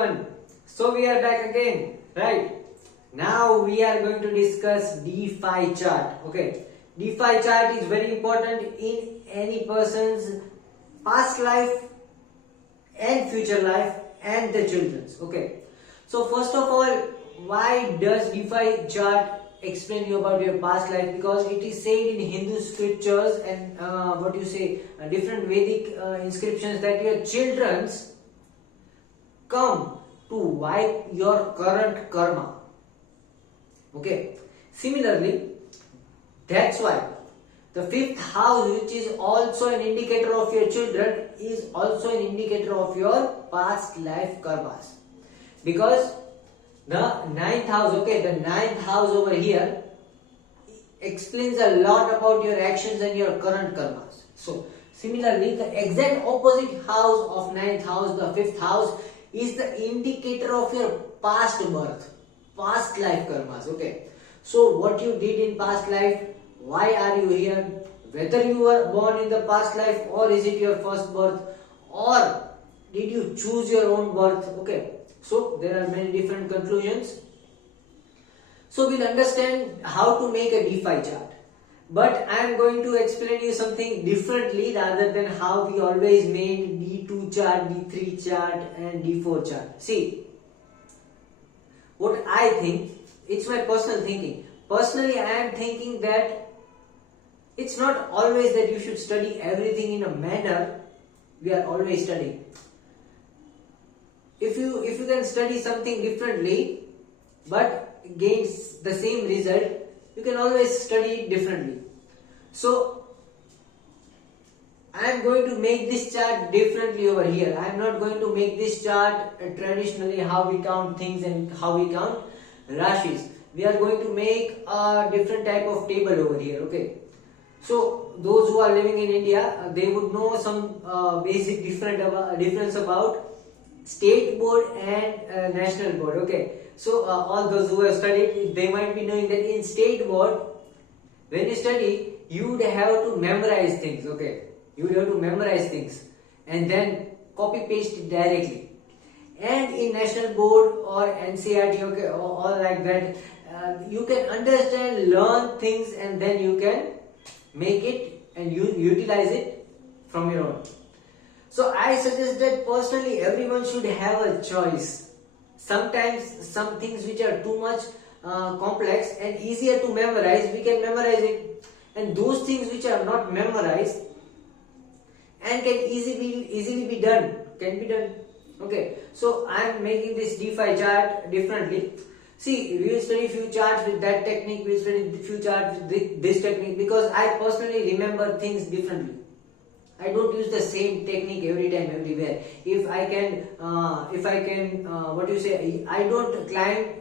everyone. So we are back again, right? Now we are going to discuss D5 chart. Okay, D5 chart is very important in any person's past life and future life and the children's. Okay, so first of all, why does D5 chart explain you about your past life? Because it is said in Hindu scriptures and different Vedic inscriptions that your children's come to wipe your current karma. Okay, similarly, that's why the fifth house, which is also an indicator of your children, is also an indicator of your past life karmas. Because the ninth house, the ninth house over here explains a lot about your actions and your current karmas. So, similarly, the exact opposite house of ninth house, the fifth house, is the indicator of your past birth, past life karmas. Okay, so what you did in past life, why are you here, whether you were born in the past life or is it your first birth, or did you choose your own birth? Okay, so there are many different conclusions. So we'll understand how to make a D5 chart. But I am going to explain you something differently rather than how we always made D2 chart, D3 chart and D4 chart. See, what I think, it's my personal thinking. Personally, I am thinking that it's not always that you should study everything in a manner we are always studying. If you can study something differently but gains the same result, you can always study it differently. So I am going to make this chart differently over here. I am not going to make this chart traditionally how we count things and how we count rashis. We are going to make a different type of table over here. Okay. So those who are living in India, they would know some basic difference about state board and national board. Okay. So all those who have studied, they might be knowing that in state board, when you study, you would have to memorize things. Okay, you would have to memorize things and then copy paste it directly. And in national board or NCERT, okay, or like that, you can understand, learn things, and then you can make it and utilize it from your own. So I suggest that personally everyone should have a choice. Sometimes some things which are too much complex and easier to memorize, we can memorize it, and those things which are not memorized and can easily be done, can be done. Okay, so I am making this D5 chart differently. See, we will study few charts with that technique, we will study few charts with this technique, because I personally remember things differently. I don't use the same technique every time, everywhere. If I can, I don't climb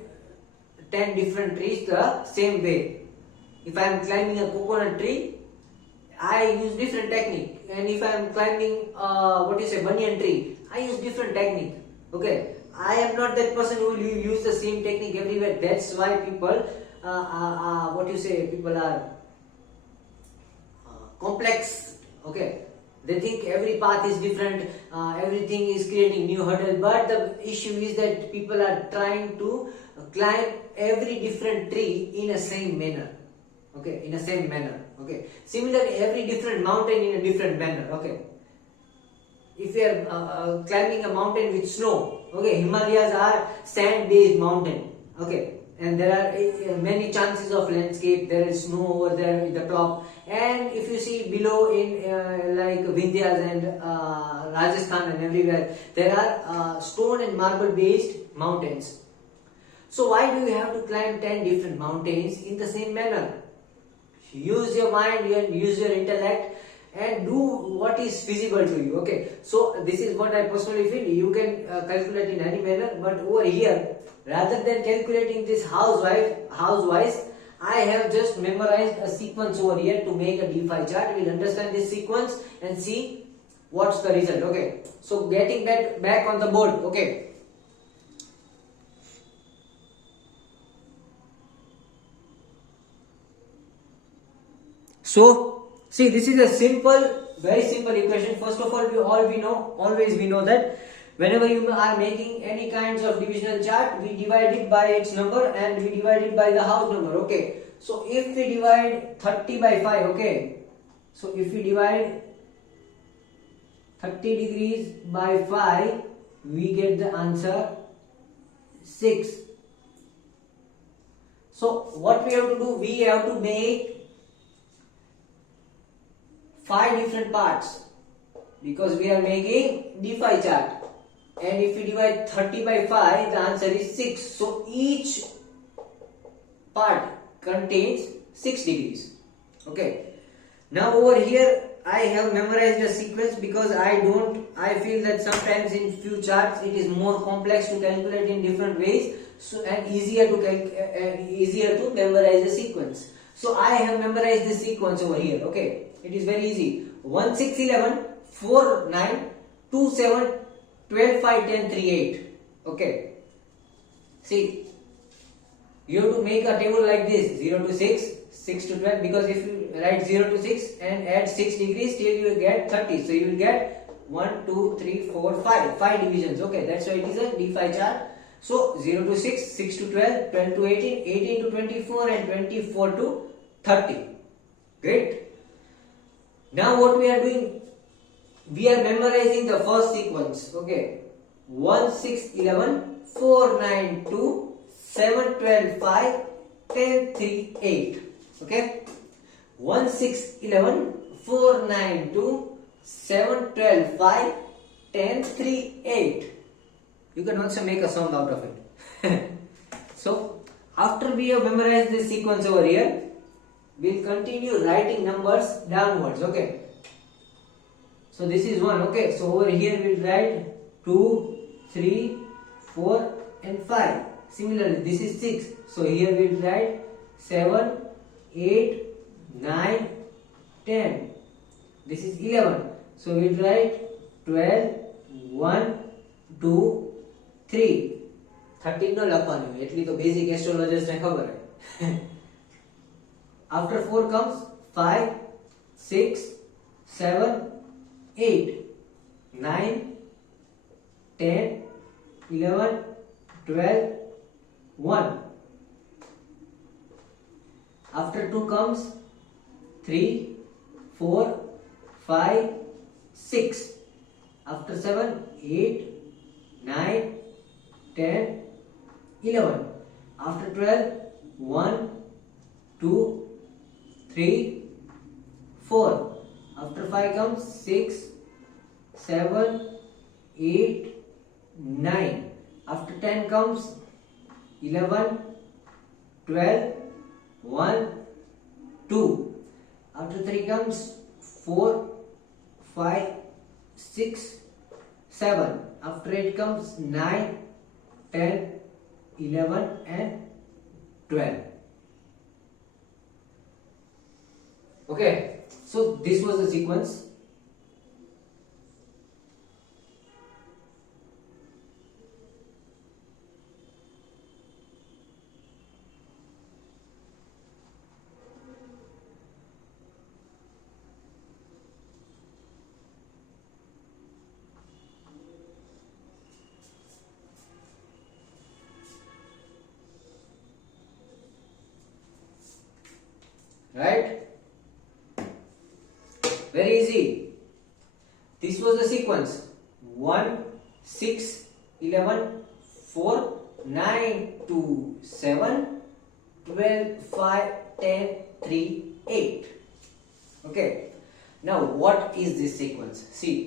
10 different trees the same way. If I am climbing a coconut tree, I use different technique. And if I am climbing, banyan tree, I use different technique. Okay, I am not that person who will use the same technique everywhere. That's why people, people are complex. Okay. They think every path is different, everything is creating new hurdle, but the issue is that people are trying to climb every different tree in a same manner. Okay, in a same manner. Okay, similarly every different mountain in a different manner. Okay, if you are climbing a mountain with snow, okay, Himalayas are sand-based mountain. Okay, and there are many chances of landscape. There is snow over there at the top, and if you see below in like Vindhyas and Rajasthan and everywhere, there are stone and marble based mountains. So why do you have to climb 10 different mountains in the same manner? Use your mind and use your intellect and do what is feasible to you. Okay, so this is what I personally feel. You can calculate in any manner, but over here, rather than calculating this house-wise, I have just memorized a sequence over here to make a D5 chart. We'll understand this sequence and see what's the result. Okay, so getting that back on the board. Okay, so see, this is a very simple equation. First of all, we always know that Whenever you are making any kinds of divisional chart, we divide it by its number and we divide it by the house number. Okay, so if we divide 30 by 5, okay, so if we divide 30 degrees by 5, we get the answer 6. So what we have to do, we have to make 5 different parts, because we are making d5 chart, and if we divide 30 by 5, the answer is 6. So each part contains 6 degrees. Okay, now over here I have memorized the sequence, because I feel that sometimes in few charts it is more complex to calculate in different ways, so and easier to memorize the sequence. So I have memorized the sequence over here. Okay, it is very easy. 1 6 11 4 9 2 7 12 5 10 3 8. Okay, see, you have to make a table like this: 0 to 6, 6 to 12, because if you write 0 to 6 and add 6 degrees, till you will get 30. So you will get 1 2 3 4 5 divisions. Okay, that's why it is a d5 chart. So 0 to 6, 6 to 12, 12 to 18, 18 to 24, and 24 to 30. Great. Now what we are doing, we are memorizing the first sequence. Okay, 1 6 11 4 9 2 7 12 5 10 3 8. Okay, 1 6 11 4 9 2 7 12 5 10 3 8. You can also make a song out of it. So after we have memorized this sequence over here, we'll continue writing numbers downwards. Okay, so this is 1. Okay, so over here we'll write 2 3 4 and 5. Similarly, this is 6. So here we'll write 7 8 9 10. This is 11. So we'll write 12 1 2 3. 13 નો લખવાનું, એટલી તો basic એસ્ટ્રોલોજર્સ ને ખબર હે. After 4 comes 5 6 7 8 9 10 11 12 1. After 2 comes 3 4 5 6. After 7 8 9 10 11. After 12 1 2 3 4. After 5 comes 6 7 8 9. After 10 comes 11 12 1 2. After 3 comes 4 5 6 7. After 8 comes 9 10 11 and 12. Okay, so this was the sequence. Right? Very easy. This was the sequence: 1 6 11 4 9 2 7 12 5 10 3 8. Okay, now what is this sequence? See,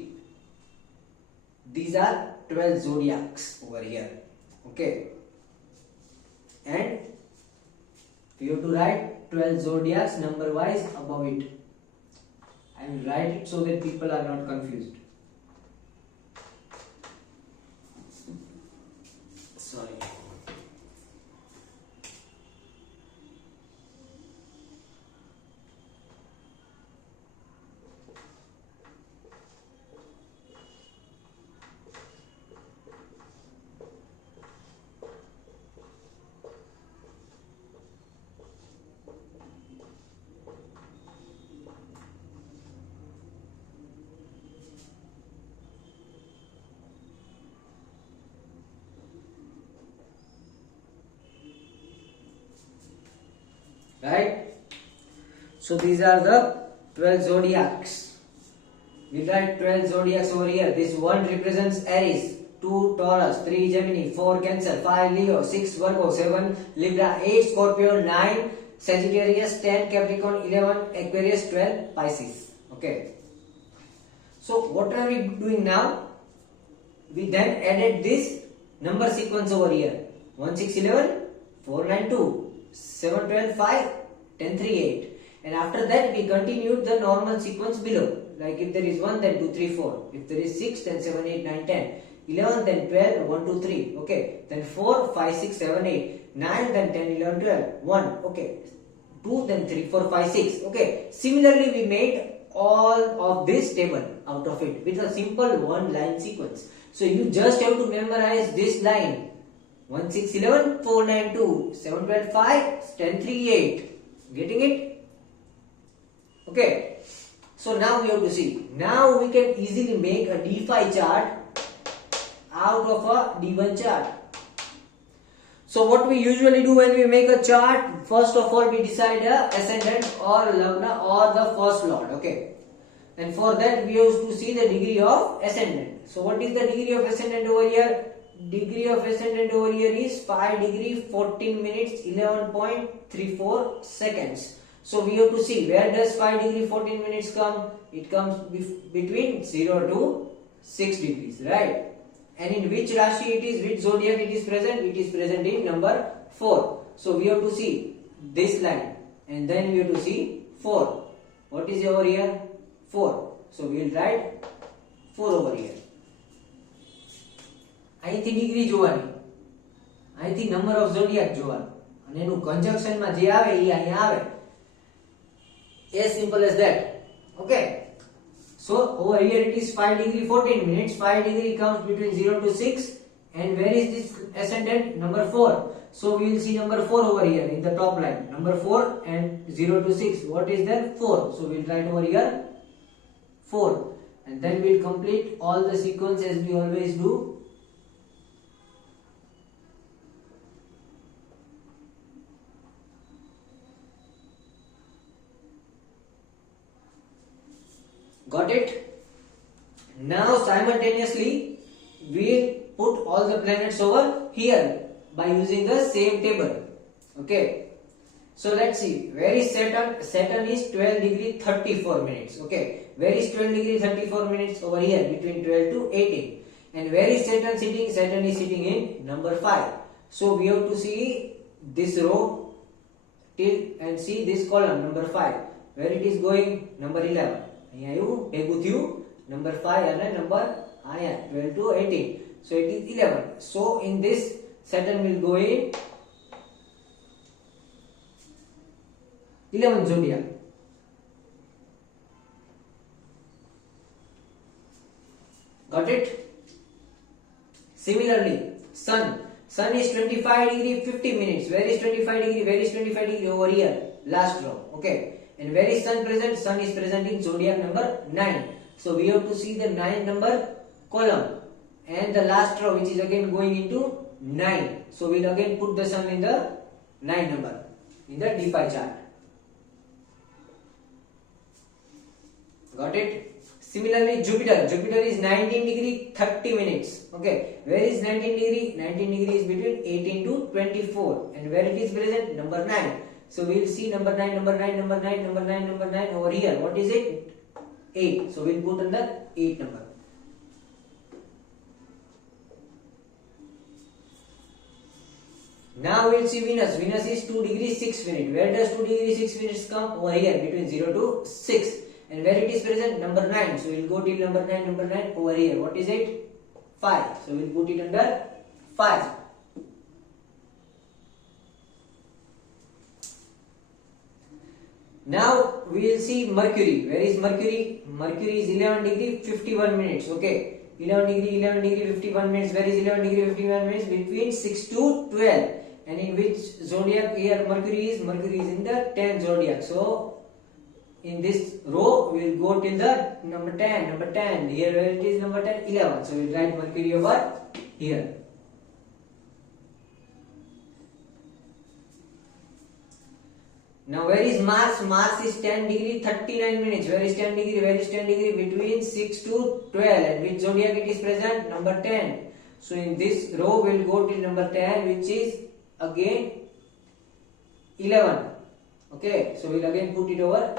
these are 12 zodiacs over here. Okay, and we have to write 12 zodiacs number wise above it. I will write it so that people are not confused. Sorry. right? So these are the 12 zodiacs. We write 12 zodiacs over here. This one represents Aries, 2 Taurus, 3 Gemini, 4 Cancer, 5 Leo, 6 Virgo, 7 Libra, 8 Scorpio, 9 Sagittarius, 10 Capricorn, 11 Aquarius, 12 Pisces. Okay. So what are we doing now? We then added this number sequence over here. 1 6 11, 4 9 2, 7 12 5, 10 3 8. And after that we continued the normal sequence below. Like if there is 1 then 2 3 4. If there is 6 then 7 8 9 10. 11 then 12 1 2 3. Okay. Then 4 5 6 7 8. 9 then 10 11 12. 1. Okay. 2 then 3 4 5 6. Okay. Similarly we made all of this table out of it with a simple one line sequence. So you just have to memorize this line. 1 6 11 4 9 2 7 12 5 10 3 8. Getting it? Okay. So now we have to see. Now we can easily make a D5 chart out of a D1 chart. So what we usually do when we make a chart, first of all we decide a ascendant or lagna or the first lord. Okay. And for that we have to see the degree of ascendant. So what is the degree of ascendant over here? Degree of ascendant over here is 5 degree 14 minutes 11.34 seconds. So we have to see where does 5 degree 14 minutes come? It comes between 0 to 6 degrees, right? And in which Rashi it is, which zodiac it is present? It is present in number 4. So we have to see this line and then we have to see 4. What is over here? 4. So we will write 4 over here. અહીંથી degree જોવાની, અહીંથી number of ઝોડિયાક જોવાનું અને એનું કંજક્શનમાં જે આવે એ અહીંયા આવે. As simple as that. Okay. So over here it is 5 degree 14 minutes. 5 degree comes between 0 to 6. And where is this ascendant? Number 4. So we will see number 4 over here in the top line. Number 4 and 0 to 6. What is there? 4. So we will write over here 4. And then we will complete all the sequence as we always do. Got it? Now simultaneously we will put all the planets over here by using the same table. Okay. So let's see. Where is Saturn? Saturn is 12 degree 34 minutes. Okay. Where is 12 degree 34 minutes? Over here between 12 to 18. And where is Saturn sitting? Saturn is sitting in number 5. So we have to see this row till and see this column number 5. Where it is going? Number 11. અહીંયા આવ્યું ભેગું થયું number 5 અને number 12 to 18. So it is 11. So in this Saturn will go in 11 zodiac. Got it? Similarly, Sun. Sun is 25 degree 50 minutes. Where is 25 degree? Where is 25 degree? Over here. Last row. Okay. And where is Sun present? Sun is present in zodiac number 9. So we have to see the 9 number column. And the last row which is again going into 9. So we'll again put the Sun in the 9 number in the D5 chart. Got it? Similarly, Jupiter. Jupiter is 19 degree 30 minutes. Okay. Where is 19 degree? 19 degree is between 18 to 24. And where it is present? Number 9. So we will see number 9, number 9, number 9, number 9, number 9 over here. What is it? 8. So we will put on the 8 number. Now we will see Venus. Venus is 2 degree 6 minutes. Where does 2 degree 6 minutes come? Over here between 0 to 6. And where it is present? Number 9. So we will go till number 9, number 9 over here. What is it? 5. So we will put it under 5. Now we will see Mercury. Where is Mercury? Mercury is 11 degree 51 minutes. Okay. 11 degree 51 minutes. Where is 11 degree 51 minutes? Between 6 to 12. And in which zodiac here Mercury is? Mercury is in the 10th zodiac. So in this row we will go till the number 10. Number 10. Here where it is number 10? 11. So we will write Mercury over here. Now where is Mars? Mars is 10 degree 39 minutes. Where is 10 degree? Where is 10 degree? Between 6 to 12. And which zodiac it is present? Number 10. So in this row we'll go to number 10, which is again 11. Okay, so we'll again put it over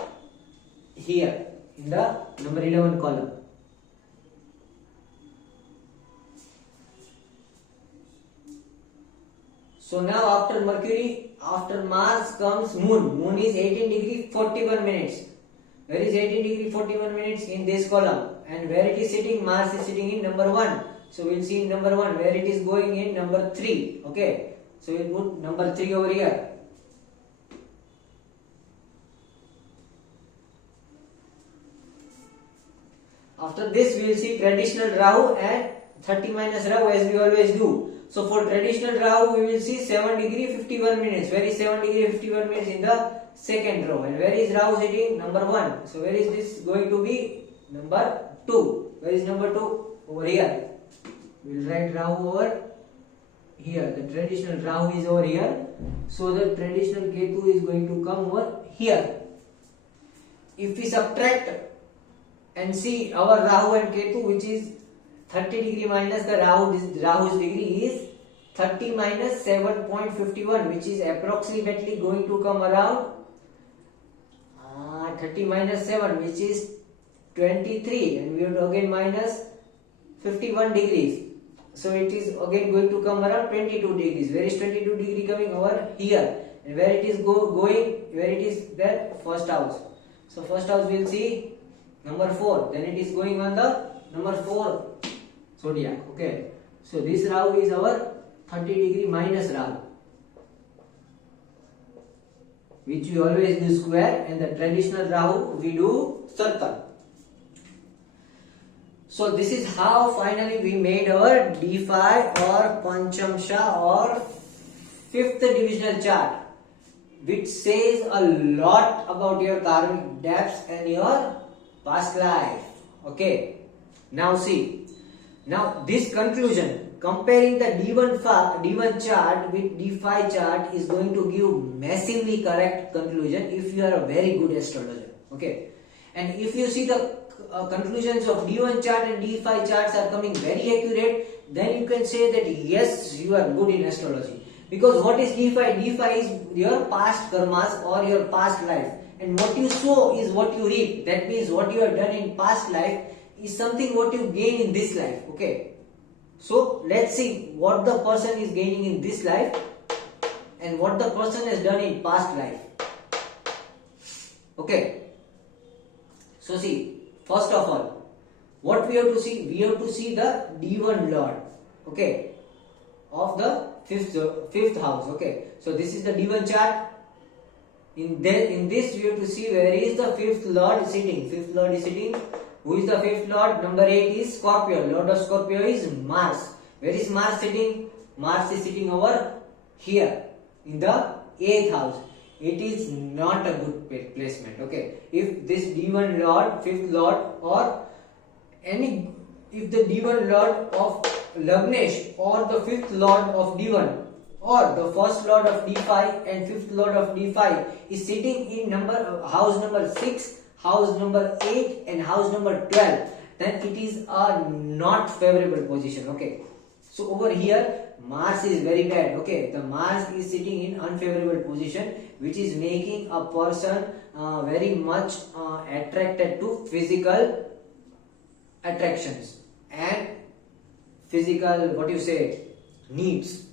here in the number 11 column. So now after Mercury, after Mars comes Moon. Moon is 18 degree 41 minutes. Where is 18 degree 41 minutes? In this column. And where it is sitting? Mars is sitting in number 1. So we'll see in number 1 where it is going in number 3. Okay. So we'll put number 3 over here. After this we will see traditional Rahu and 30 minus Rahu as we always do. So for traditional Rahu we will see 7 degree 51 minutes. Where is 7 degree 51 minutes? In the second row. And where is Rahu sitting? Number 1. So where is this going to be? Number 2. Where is number 2? Over here. We will write Rahu over here. The traditional Rahu is over here. So the traditional Ketu is going to come over here. If we subtract and see our Rahu and Ketu, which is 30 degree minus the Rahu's degree is 30 minus 7.51, which is approximately going to come around 30 minus 7, which is 23, and we have again minus 51 degrees. So it is again going to come around 22 degrees. Where is 22 degree coming? Over here. And where it is going? Where it is there? First house. So first house we will see number 4. Then it is going on the number 4 zodiac. Okay. So this Rahu is our 30 degree minus Rahu, which we always do square, and the traditional Rahu we do circle. So this is how finally we made our D5 or Panchamsha or 5th divisional chart, which says a lot about your karmic depths and your past life. Okay. Now see. Now this conclusion, comparing the D1 chart with D5 chart, is going to give massively correct conclusion if you are a very good astrologer. Okay. And if you see the conclusions of D1 chart and D5 charts are coming very accurate, then you can say that yes, you are good in astrology. Because what is D5? D5 is your past karmas or your past life. And what you sow is what you reap. That means what you have done in past life is something what you gain in this life. Okay. So let's see what the person is gaining in this life and what the person has done in past life. Okay. So see, first of all, what we have to see? We have to see the D1 Lord. Okay. Of the fifth house. Okay. So this is the D1 chart. In this we have to see where is the 5th Lord sitting. 5th Lord is sitting. Who is the 5th Lord? Number 8 is Scorpio. Lord of Scorpio is Mars. Where is Mars sitting? Mars is sitting over here in the 8th house. It is not a good placement. Okay. If this D1 Lord, 5th Lord, or if the D1 Lord of Lagnesh or the 5th Lord of D1 or the 1st Lord of D5 and 5th Lord of D5 is sitting in house number 6, house number 8 and house number 12, then it is a not favorable position. Okay. So over here Mars is very bad. Okay. The Mars is sitting in unfavorable position, which is making a person very much attracted to physical attractions and physical needs.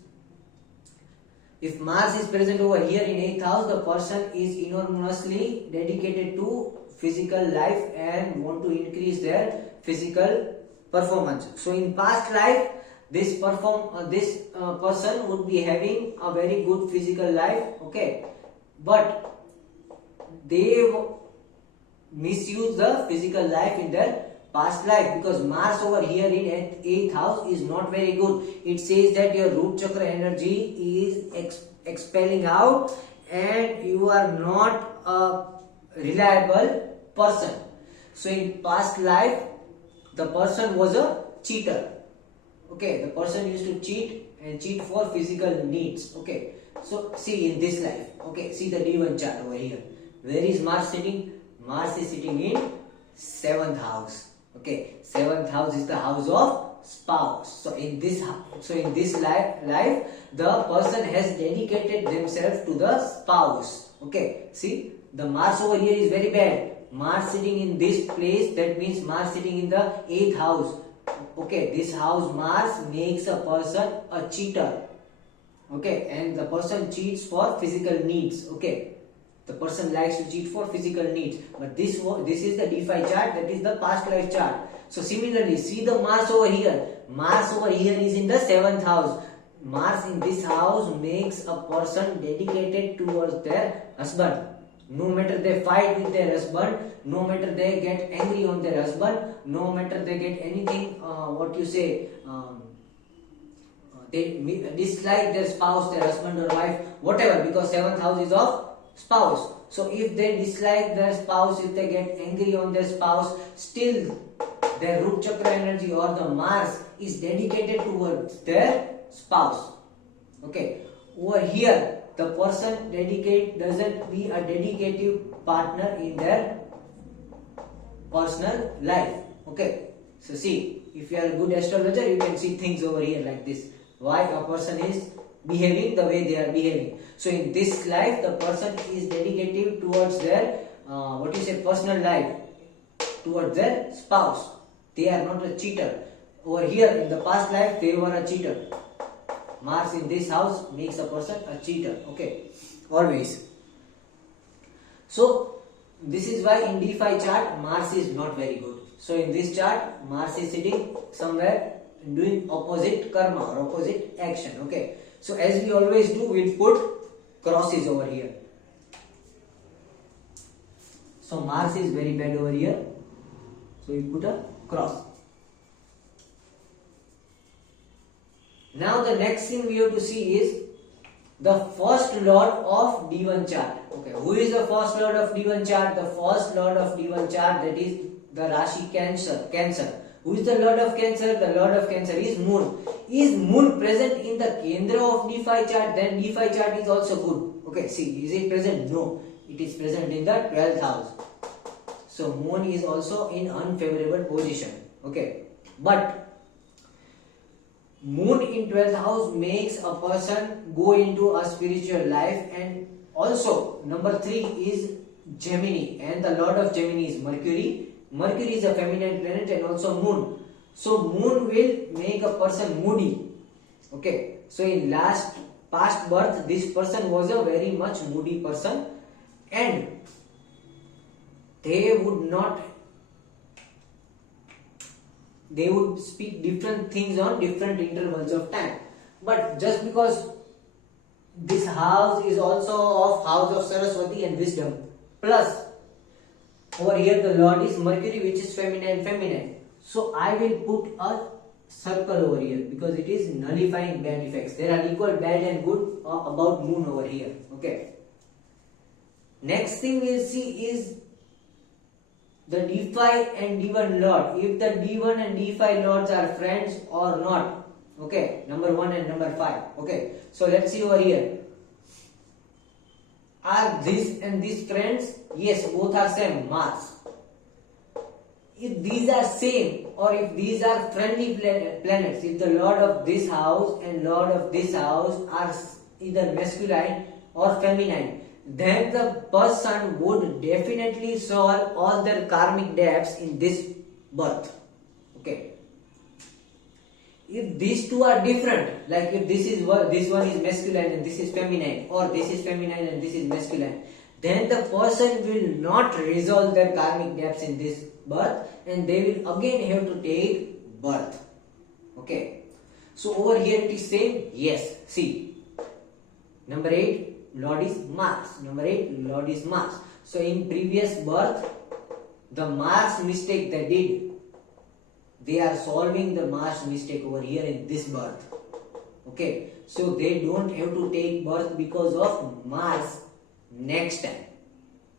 If Mars is present over here in 8th house, the person is enormously dedicated to physical life and want to increase their physical performance. So in past life, this person would be having a very good physical life. Okay, but they misuse the physical life in their past life, because Mars over here in 8th house is not very good. It says that your root chakra energy is expelling out and you are not a reliable person. So in past life the person was a cheater. Okay, the person used to cheat and cheat for physical needs. Okay, so see in this life. Okay, see the D1 chart over here. Where is Mars sitting? Mars is sitting in 7th house. Okay, 7th house is the house of spouse. So in this life, the person has dedicated themselves to the spouse. Okay, see the Mars over here is very bad. Mars sitting in this place, that means Mars sitting in the 8th house. Okay, this house Mars makes a person a cheater. Okay, and the person cheats for physical needs. Okay, the person likes to cheat for physical needs. But this is the D5 chart, that is the past life chart. So similarly, see the Mars over here. Mars over here is in the 7th house. Mars in this house makes a person dedicated towards their husband. No matter they fight with their husband, no matter they get angry on their husband, no matter they get anything, they dislike their spouse, their husband or wife, whatever, because 7th house is of spouse. So if they dislike their spouse, if they get angry on their spouse, still their root chakra energy or the Mars is dedicated towards their spouse. Okay, over here the person doesn't be a dedicative partner in their personal life. Okay, so see, if you are a good astrologer, you can see things over here like this. Why a person is behaving the way they are behaving. So in this life, the person is dedicated towards their personal life, towards their spouse. They are not a cheater. Over here in the past life, they were a cheater. Mars in this house makes a person a cheater. Okay, always. So this is why in D5 chart Mars is not very good. So in this chart Mars is sitting somewhere doing opposite karma or opposite action. Okay, so as we always do, we'll put crosses over here. So Mars is very bad over here, so we put a cross. Now the next thing we have to see is the first lord of D1 chart. Okay, who is the first lord of D1 chart? The first lord of D1 chart, that is the Rashi Cancer. Who is the lord of Cancer? The lord of Cancer is Moon. Is Moon present in the Kendra of D5 chart? Then D5 chart is also good. Okay, see, is it present? No, it is present in the 12th house. So Moon is also in unfavorable position. Okay, but Moon in 12th house makes a person go into a spiritual life, and also number 3 is Gemini, and the lord of Gemini is Mercury. Mercury is a feminine planet and also Moon. So Moon will make a person moody. Okay, so in past birth, this person was a very much moody person, and they would speak different things on different intervals of time. But just because this house is also of house of Saraswati and wisdom, plus over here the lord is Mercury, which is feminine. So I will put a circle over here because it is nullifying bad effects. There are equal bad and good about Moon over here. Okay. Next thing we'll see is the D5 and D1 lord. If the D1 and D5 lords are friends or not. Okay, number 1 and number 5. Okay, so let's see over here. Are this and these friends? Yes, both are same, Mars. If these are same, or if these are friendly planets, if the lord of this house and lord of this house are either masculine or feminine, then the person would definitely solve all their karmic debts in this birth. Okay. If these two are different, like if this one is masculine and this is feminine, or this is feminine and this is masculine, then the person will not resolve their karmic debts in this birth, and they will again have to take birth. Okay. So over here it is same. Yes. See. Number 8. Lord is Mars. Number 8, Lord is Mars. So in previous birth, the Mars mistake they did, they are solving the Mars mistake over here in this birth. Okay, so they don't have to take birth because of Mars next time.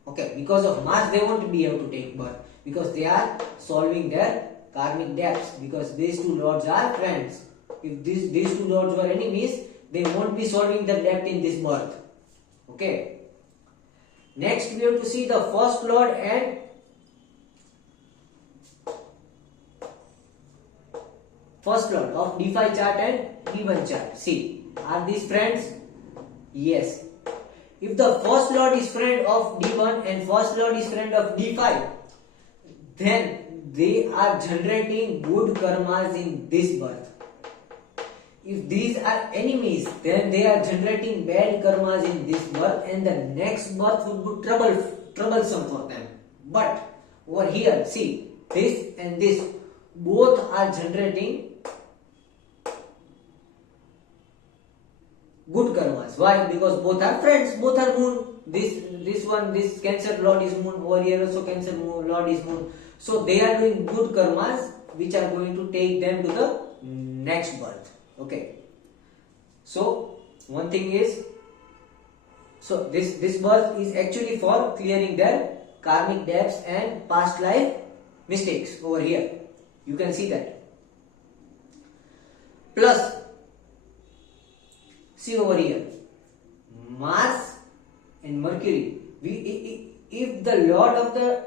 Okay, because of Mars they won't be able to take birth because they are solving their karmic debts, because these two lords are friends. if these two lords were enemies, they won't be solving the debt in this birth. Okay. Next, we have to see the first lord and of D5 chart and D1 chart. See, are these friends? Yes. If the first lord is friend of D1 and first lord is friend of D5, then they are generating good karmas in this birth. If these are enemies, then they are generating bad karmas in this birth, and the next birth would be troublesome for them. But over here, see, this and this both are generating good karmas. Why? Because both are friends, both are moon. This Cancer lord is moon, over here also Cancer lord is moon. So they are doing good karmas which are going to take them to the next birth. Okay. So one thing is, so this birth is actually for clearing their karmic debts and past life mistakes. Over here you can see that. Plus, see over here, Mars and Mercury. If the lord of the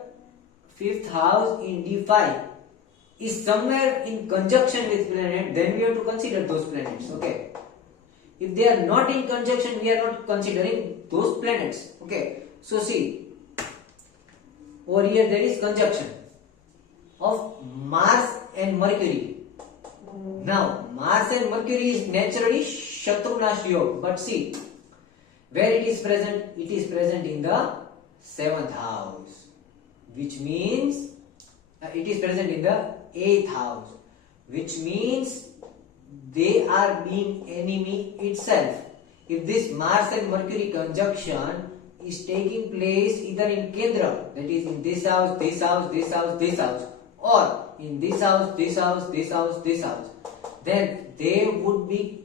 5th house in D5 is somewhere in conjunction with planet, then we have to consider those planets. Okay. If they are not in conjunction, we are not considering those planets. Okay. So see, over here there is conjunction of Mars and Mercury. Now, Mars and Mercury is naturally Shatrunash Yoga. But see, where it is present? It is present in the 7th house. Which means, it is present in the 8th house. Which means, they are being enemy itself. If this Mars and Mercury conjunction is taking place either in Kendra, that is in this house, this house, this house, this house, or in this house, this house, this house, this house, then they would be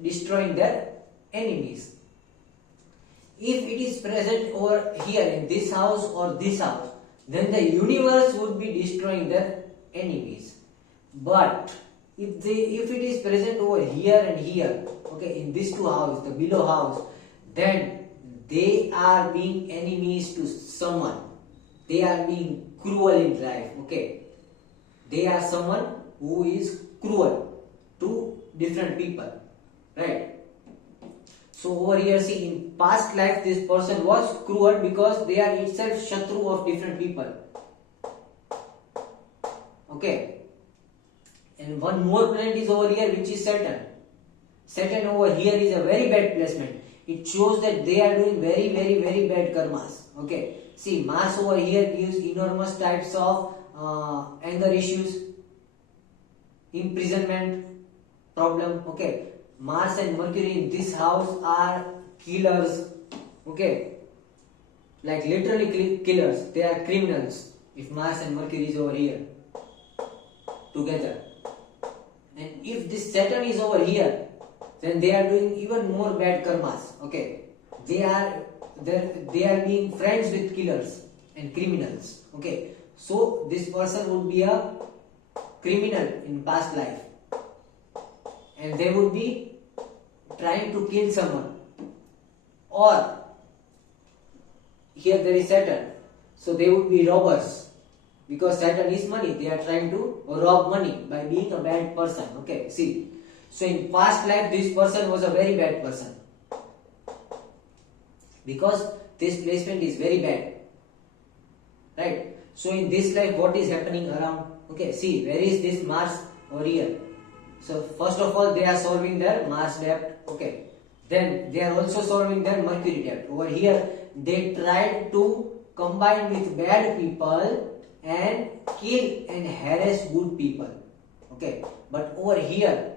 destroying their enemies. If it is present over here in this house or this house, then the universe would be destroying their enemies. But if it is present over here and here, okay, in these two houses, the below house, then they are being enemies to someone. They are being cruel in life. Okay, they are someone who is cruel to different people, right? So over here, see, in past life this person was cruel because they are itself Shatru of different people. Okay. And one more planet is over here, which is Saturn. Saturn over here is a very bad placement. It shows that they are doing very, very, very bad karmas. Okay. See, Mars over here gives enormous types of anger issues, imprisonment problem. Okay. Mars and Mercury in this house are killers. Okay. Like literally killers. They are criminals. If Mars and Mercury is over here together. And if this Saturn is over here, then they are doing even more bad karmas. Okay. They are being friends with killers and criminals. Okay. So this person would be a criminal in past life. And they would be trying to kill someone. Or here there is Saturn. So they would be robbers. Because Saturn is money. They are trying to rob money by being a bad person. Okay, see. So in past life this person was a very bad person. Because this placement is very bad. Right. So in this life what is happening around? Okay, see, where is this Mars over here? So first of all they are solving their Mars debt. Okay. Then they are also solving their Mercury debt. Over here they tried to combine with bad people and kill and harass good people. Okay. But over here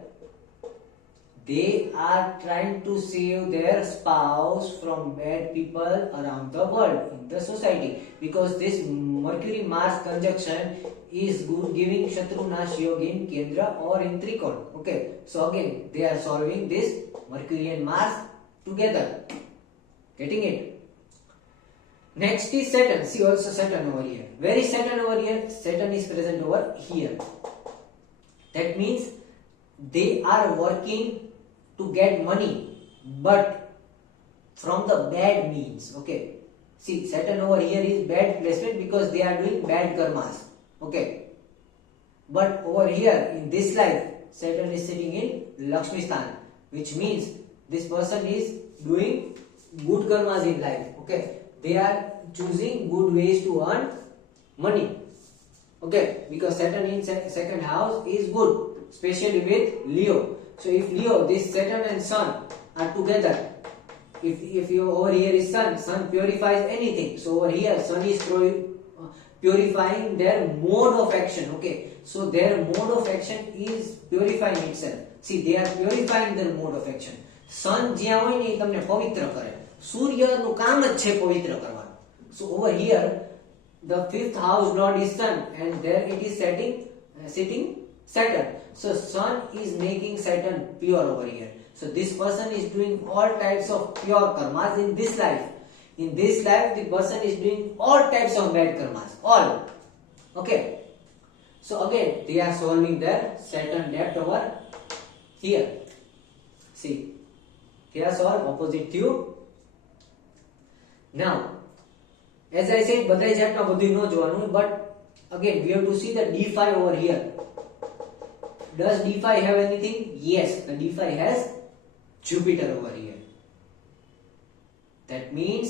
they are trying to save their spouse from bad people around the world, in the society. Because this Mercury-Mars conjunction is giving Shatrunash Yoga in Kendra or in Trikona. Okay, so again, they are solving this Mercury and Mars together. Getting it? Next is Saturn. See also Saturn over here. Where is Saturn over here? Saturn is present over here. That means they are working to get money, but from the bad means. Okay, see, Saturn over here is bad placement because they are doing bad karmas. Okay, but over here in this life, Saturn is sitting in Lakshmi Sthan, which means this person is doing good karmas in life. Okay, they are choosing good ways to earn money. Okay, because Saturn in second house is good, especially with Leo. So if Leo, this Saturn and Sun are together, if you over here is Sun purifies anything. So over here Sun is purifying their mode of action. Okay, so their mode of action is purifying itself. See, they are purifying their mode of action. Sun જ્યાં હોય ને એ તમને પવિત્ર કરે. સૂર્યનું કામ જ છે પવિત્ર કરવાનું. So over here the fifth house lord is Sun, and there it is sitting Saturn. So Sun is making Saturn pure over here. So this person is doing all types of pure karmas in this life. In this life, the person is doing all types of bad karmas. All. Okay. So again, they are solving their Saturn debt over here. See. Here solve opposite cube. Now, as I said, બધાય જાતમાં બધું ન જોવાનું, but again we have to see the D5 over here. Does D5 have anything? Yes, the D5 has Jupiter over here. That means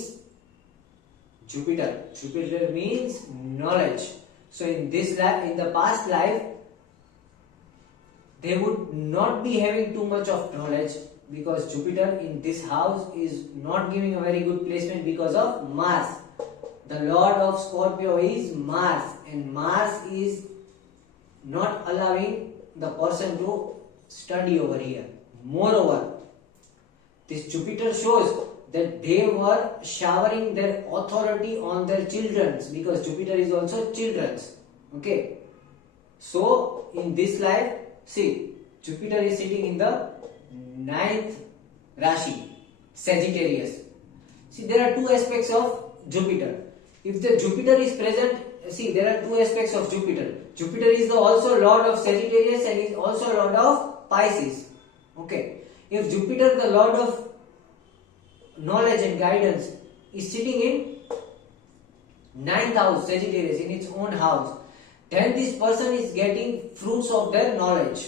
Jupiter. Jupiter means knowledge. So in this life, in the past life, they would not be having too much of knowledge because Jupiter in this house is not giving a very good placement because of Mars. The lord of Scorpio is Mars, and Mars is not allowing the person to study over here. Moreover, this Jupiter shows that they were showering their authority on their children, because Jupiter is also children's. Okay, so in this life, see, Jupiter is sitting in the 9th Rashi, Sagittarius. See, there are two aspects of Jupiter. If the Jupiter is present, see, there are two aspects of Jupiter. Jupiter is also lord of Sagittarius and is also lord of Pisces. Okay, if Jupiter, the lord of knowledge and guidance, is sitting in 9th house, Sagittarius, in its own house, then this person is getting fruits of their knowledge.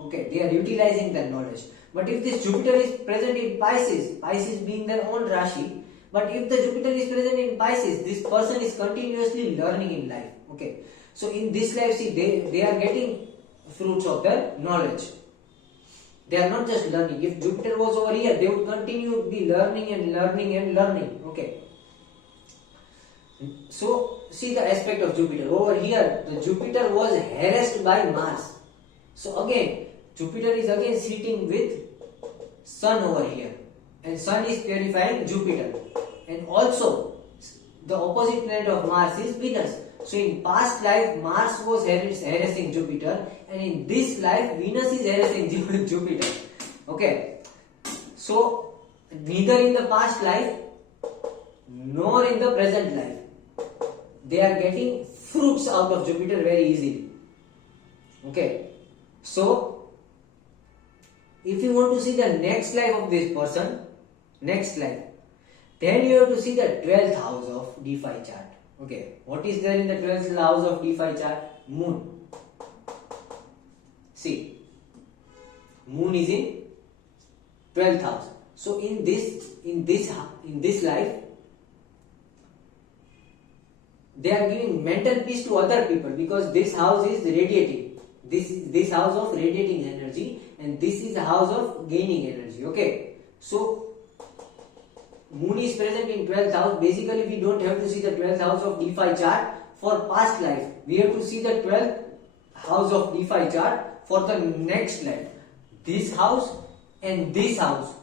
Okay, they are utilizing their knowledge. But if this Jupiter is present in Pisces, Pisces being their own Rashi, but if the Jupiter is present in Pisces, this person is continuously learning in life. Okay, so in this life, see, they are getting fruits of their knowledge. They are not just learning. If Jupiter was over here, they would continue to be learning and learning and learning. Okay. So, see the aspect of Jupiter. Over here, the Jupiter was harassed by Mars. So again, Jupiter is again sitting with Sun over here. And Sun is purifying Jupiter. And also, the opposite planet of Mars is Venus. So in past life, Mars was harassing Jupiter, and in this life, Venus is harassing Jupiter. Okay. So neither in the past life nor in the present life, they are getting fruits out of Jupiter very easily. Okay. So if you want to see the next life of this person, next life, then you have to see the 12th house of D5 chart. Okay, what is there in the 12th house of D5 chart? Moon. See, Moon is in 12th house. So in this life, they are giving mental peace to other people because this house is radiating. This house of radiating energy, and this is the house of gaining energy. Okay, so Moon is present in 12th house. Basically, we don't have to see the 12th house of D5 chart for past life. We have to see the 12th house of D5 chart for the next life. This house and this house.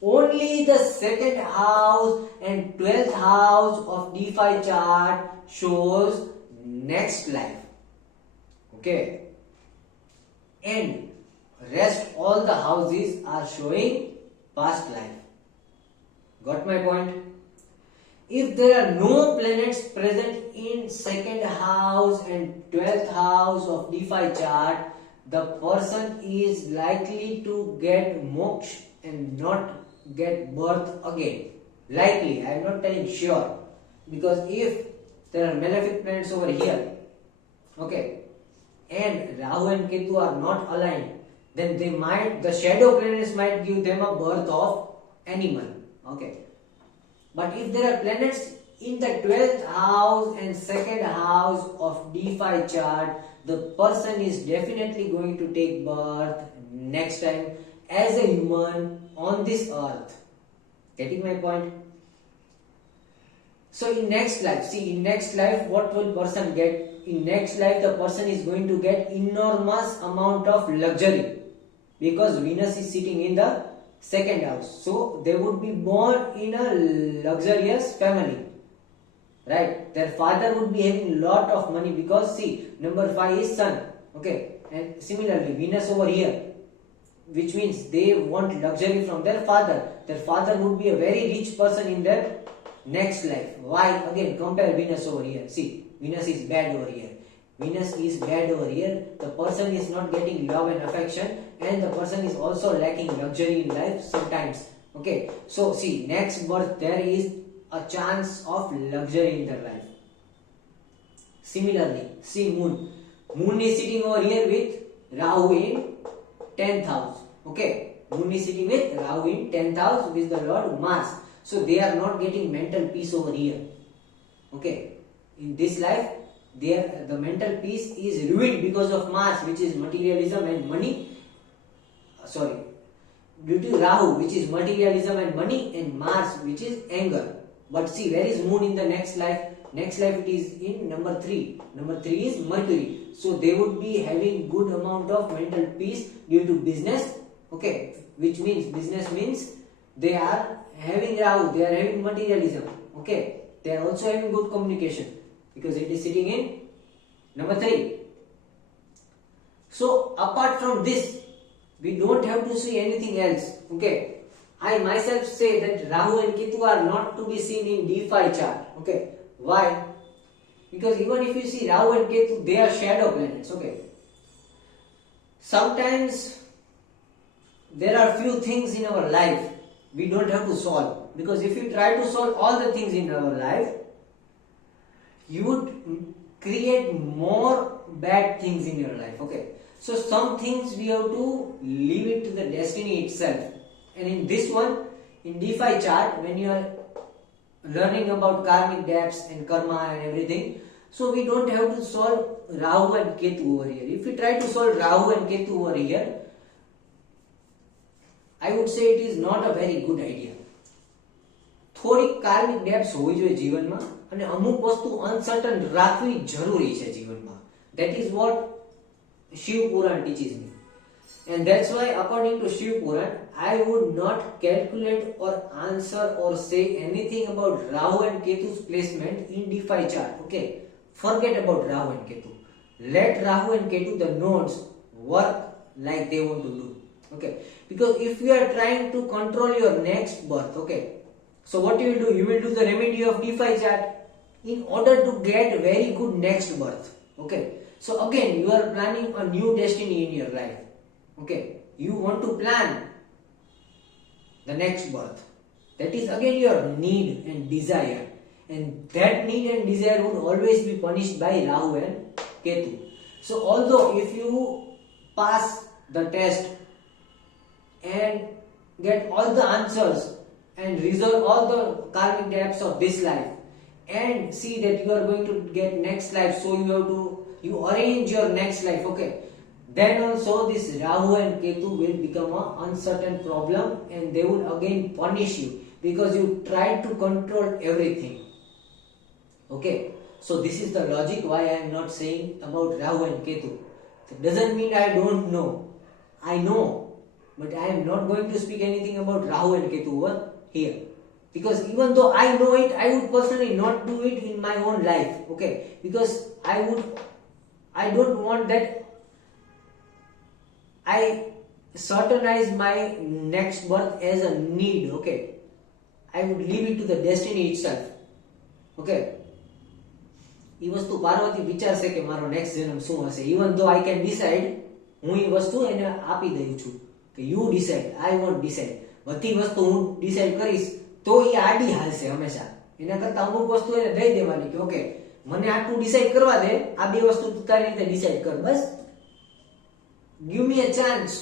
Only the second house and 12th house of D5 chart shows next life. Okay. And rest all the houses are showing past life. Got my point? If there are no planets present in second house and 12th house of D5 chart, the person is likely to get moksha and not get birth again. Likely, I am not telling sure, because if there are malefic planets over here, okay, and Rahu and Ketu are not aligned, then the shadow planets might give them a birth of animal, okay. But if there are planets in the 12th house and 2nd house of D5 chart, the person is definitely going to take birth next time as a human on this earth. Getting my point? So in next life, what will person get? In next life, the person is going to get enormous amount of luxury, because Venus is sitting in the 2nd house. So they would be born in a luxurious family, right? Their father would be having lot of money, because see, number 5 is sun, okay, and similarly Venus over here, which means they want luxury from their father. Their father would be a very rich person in their next life. Why? Again, compare Venus over here. See, Venus is bad over here. Venus is bad over here. The person is not getting love and affection, and the person is also lacking luxury in life sometimes. Okay, so see, next birth there is a chance of luxury in their life. Similarly, see Moon. Moon is sitting over here with Rahu in 10th house. Okay, Moon is sitting with Rahu in 10th house with the Lord Mars. So they are not getting mental peace over here. Okay, in this life, the mental peace is ruined because of Mars, which is materialism and money. Due to Rahu, which is materialism and money, and Mars, which is anger. But see, where is Moon in the next life? Next life it is in number 3. Number 3 is Mercury. So they would be having good amount of mental peace due to business. Okay, which means business means they are having Rahu, they are having materialism. Okay, they are also having good communication, because it is sitting in number 3. So apart from this, we don't have to see anything else. Okay, I myself say that Rahu and Ketu are not to be seen in D5 chart. Okay, why? Because even if you see Rahu and Ketu, they are shadow planets. Okay, sometimes there are few things in our life we don't have to solve, because if you try to solve all the things in our life, you would create more bad things in your life. Okay, so some things we have to leave it to the destiny itself. And in this one, in D5 chart, when you are learning about karmic debts and karma and everything, so we don't have to solve Rahu and Ketu over here. If we try to solve Rahu and Ketu over here, I would say it is not a very good idea. થોડી karmic ડેપ્સ હોવી જોઈએ જીવનમાં, અને અમુક વસ્તુ અનસર્ટન રાખવી જરૂરી છે જીવનમાં. That is what Shiv Puran teaches me. And that's why according to Shiv Puran, I would not calculate or answer or say anything about Rahu and Ketu's placement in D5 chart. Okay, forget about Rahu and Ketu. Let Rahu and Ketu, the nodes, work like they want to do. Okay, because if you are trying to control your next birth, okay, so what you will do? You will do the remedy of D5 chart in order to get very good next birth. Okay, so again you are planning a new destiny in your life. Okay, you want to plan the next birth. That is again your need and desire, and that need and desire would always be punished by Rahu and Ketu. So although if you pass the test and get all the answers and resolve all the karmic debts of this life, and see that you are going to get next life, so you arrange your next life. Okay, then also this Rahu and Ketu will become an uncertain problem, and they will again punish you because you tried to control everything. Okay, so this is the logic why I am not saying about Rahu and Ketu. It doesn't mean I don't know. I know, but I am not going to speak anything about Rahu and Ketu over here, because even though I know it, I would personally not do it in my own life. Okay, because I don't want that I certainize my next birth as a need. Okay, I would leave it to the destiny itself. Okay, એ વસ્તુ પાર્વતી વિચારશે કે મારો next જન્મ શું હશે. Even though I can decide, હું એ વસ્તુ એને આપી દઉં છું કે you decide, I want decide. બધી વસ્તુ હું ડિસાઇડ કરીશ તો એ આડી હાલશે હંમેશા. એના કરતા અમુક વસ્તુ એને દઈ દેવાની કે ઓકે મને આટલું ડિસાઇડ કરવા દે, આ બે વસ્તુ તું તારી રીતે ડિસાઇડ કર, બસ. Give me a chance.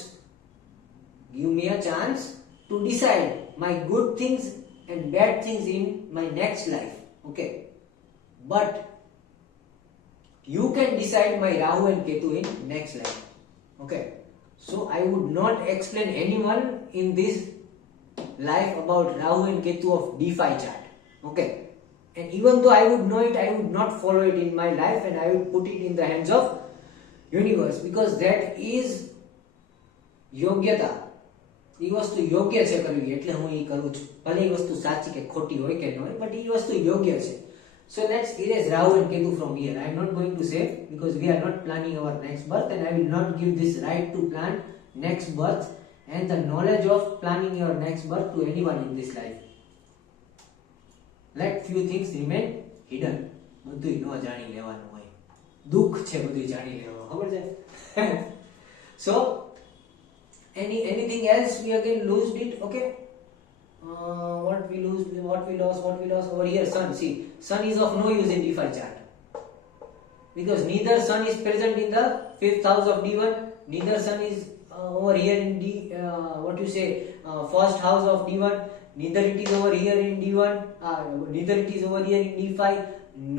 Give me a chance to decide my good things and bad things in my next life. Okay. But you can decide my Rahu and Ketu in next life. Okay. So I would not explain anyone in this life about Rahu and Ketu of D5 chart. Okay. And even though I would know it, I would not follow it in my life and I would put it in the hands of universe, because that is યોગ્યતા. એ વસ્તુ યોગ્ય છે કરવી એટલે હું એ કરું છું. ભલે એ વસ્તુ સાચી કે ખોટી હોય કે ન હોય, બટ એ વસ્તુ યોગ્ય છે. So let's erase Rahu and Ketu from here. I am not going to say, because we are not planning our next birth and I will not give this right to plan next birth and the knowledge of planning your next birth to anyone in this life. Let few things remain hidden. બધું ન જાણી લેવાનું હોય. દુઃખ છે બધું જાણી લેવાનું, ખબર છે? So anything else we again lose it. Okay. What we lost over here. Sun. See, sun is of no use in D5 chart, because neither sun is present in the 5th house of D1, neither sun is over here in first house of D1, neither it is over here in D1, neither it is over here in D5,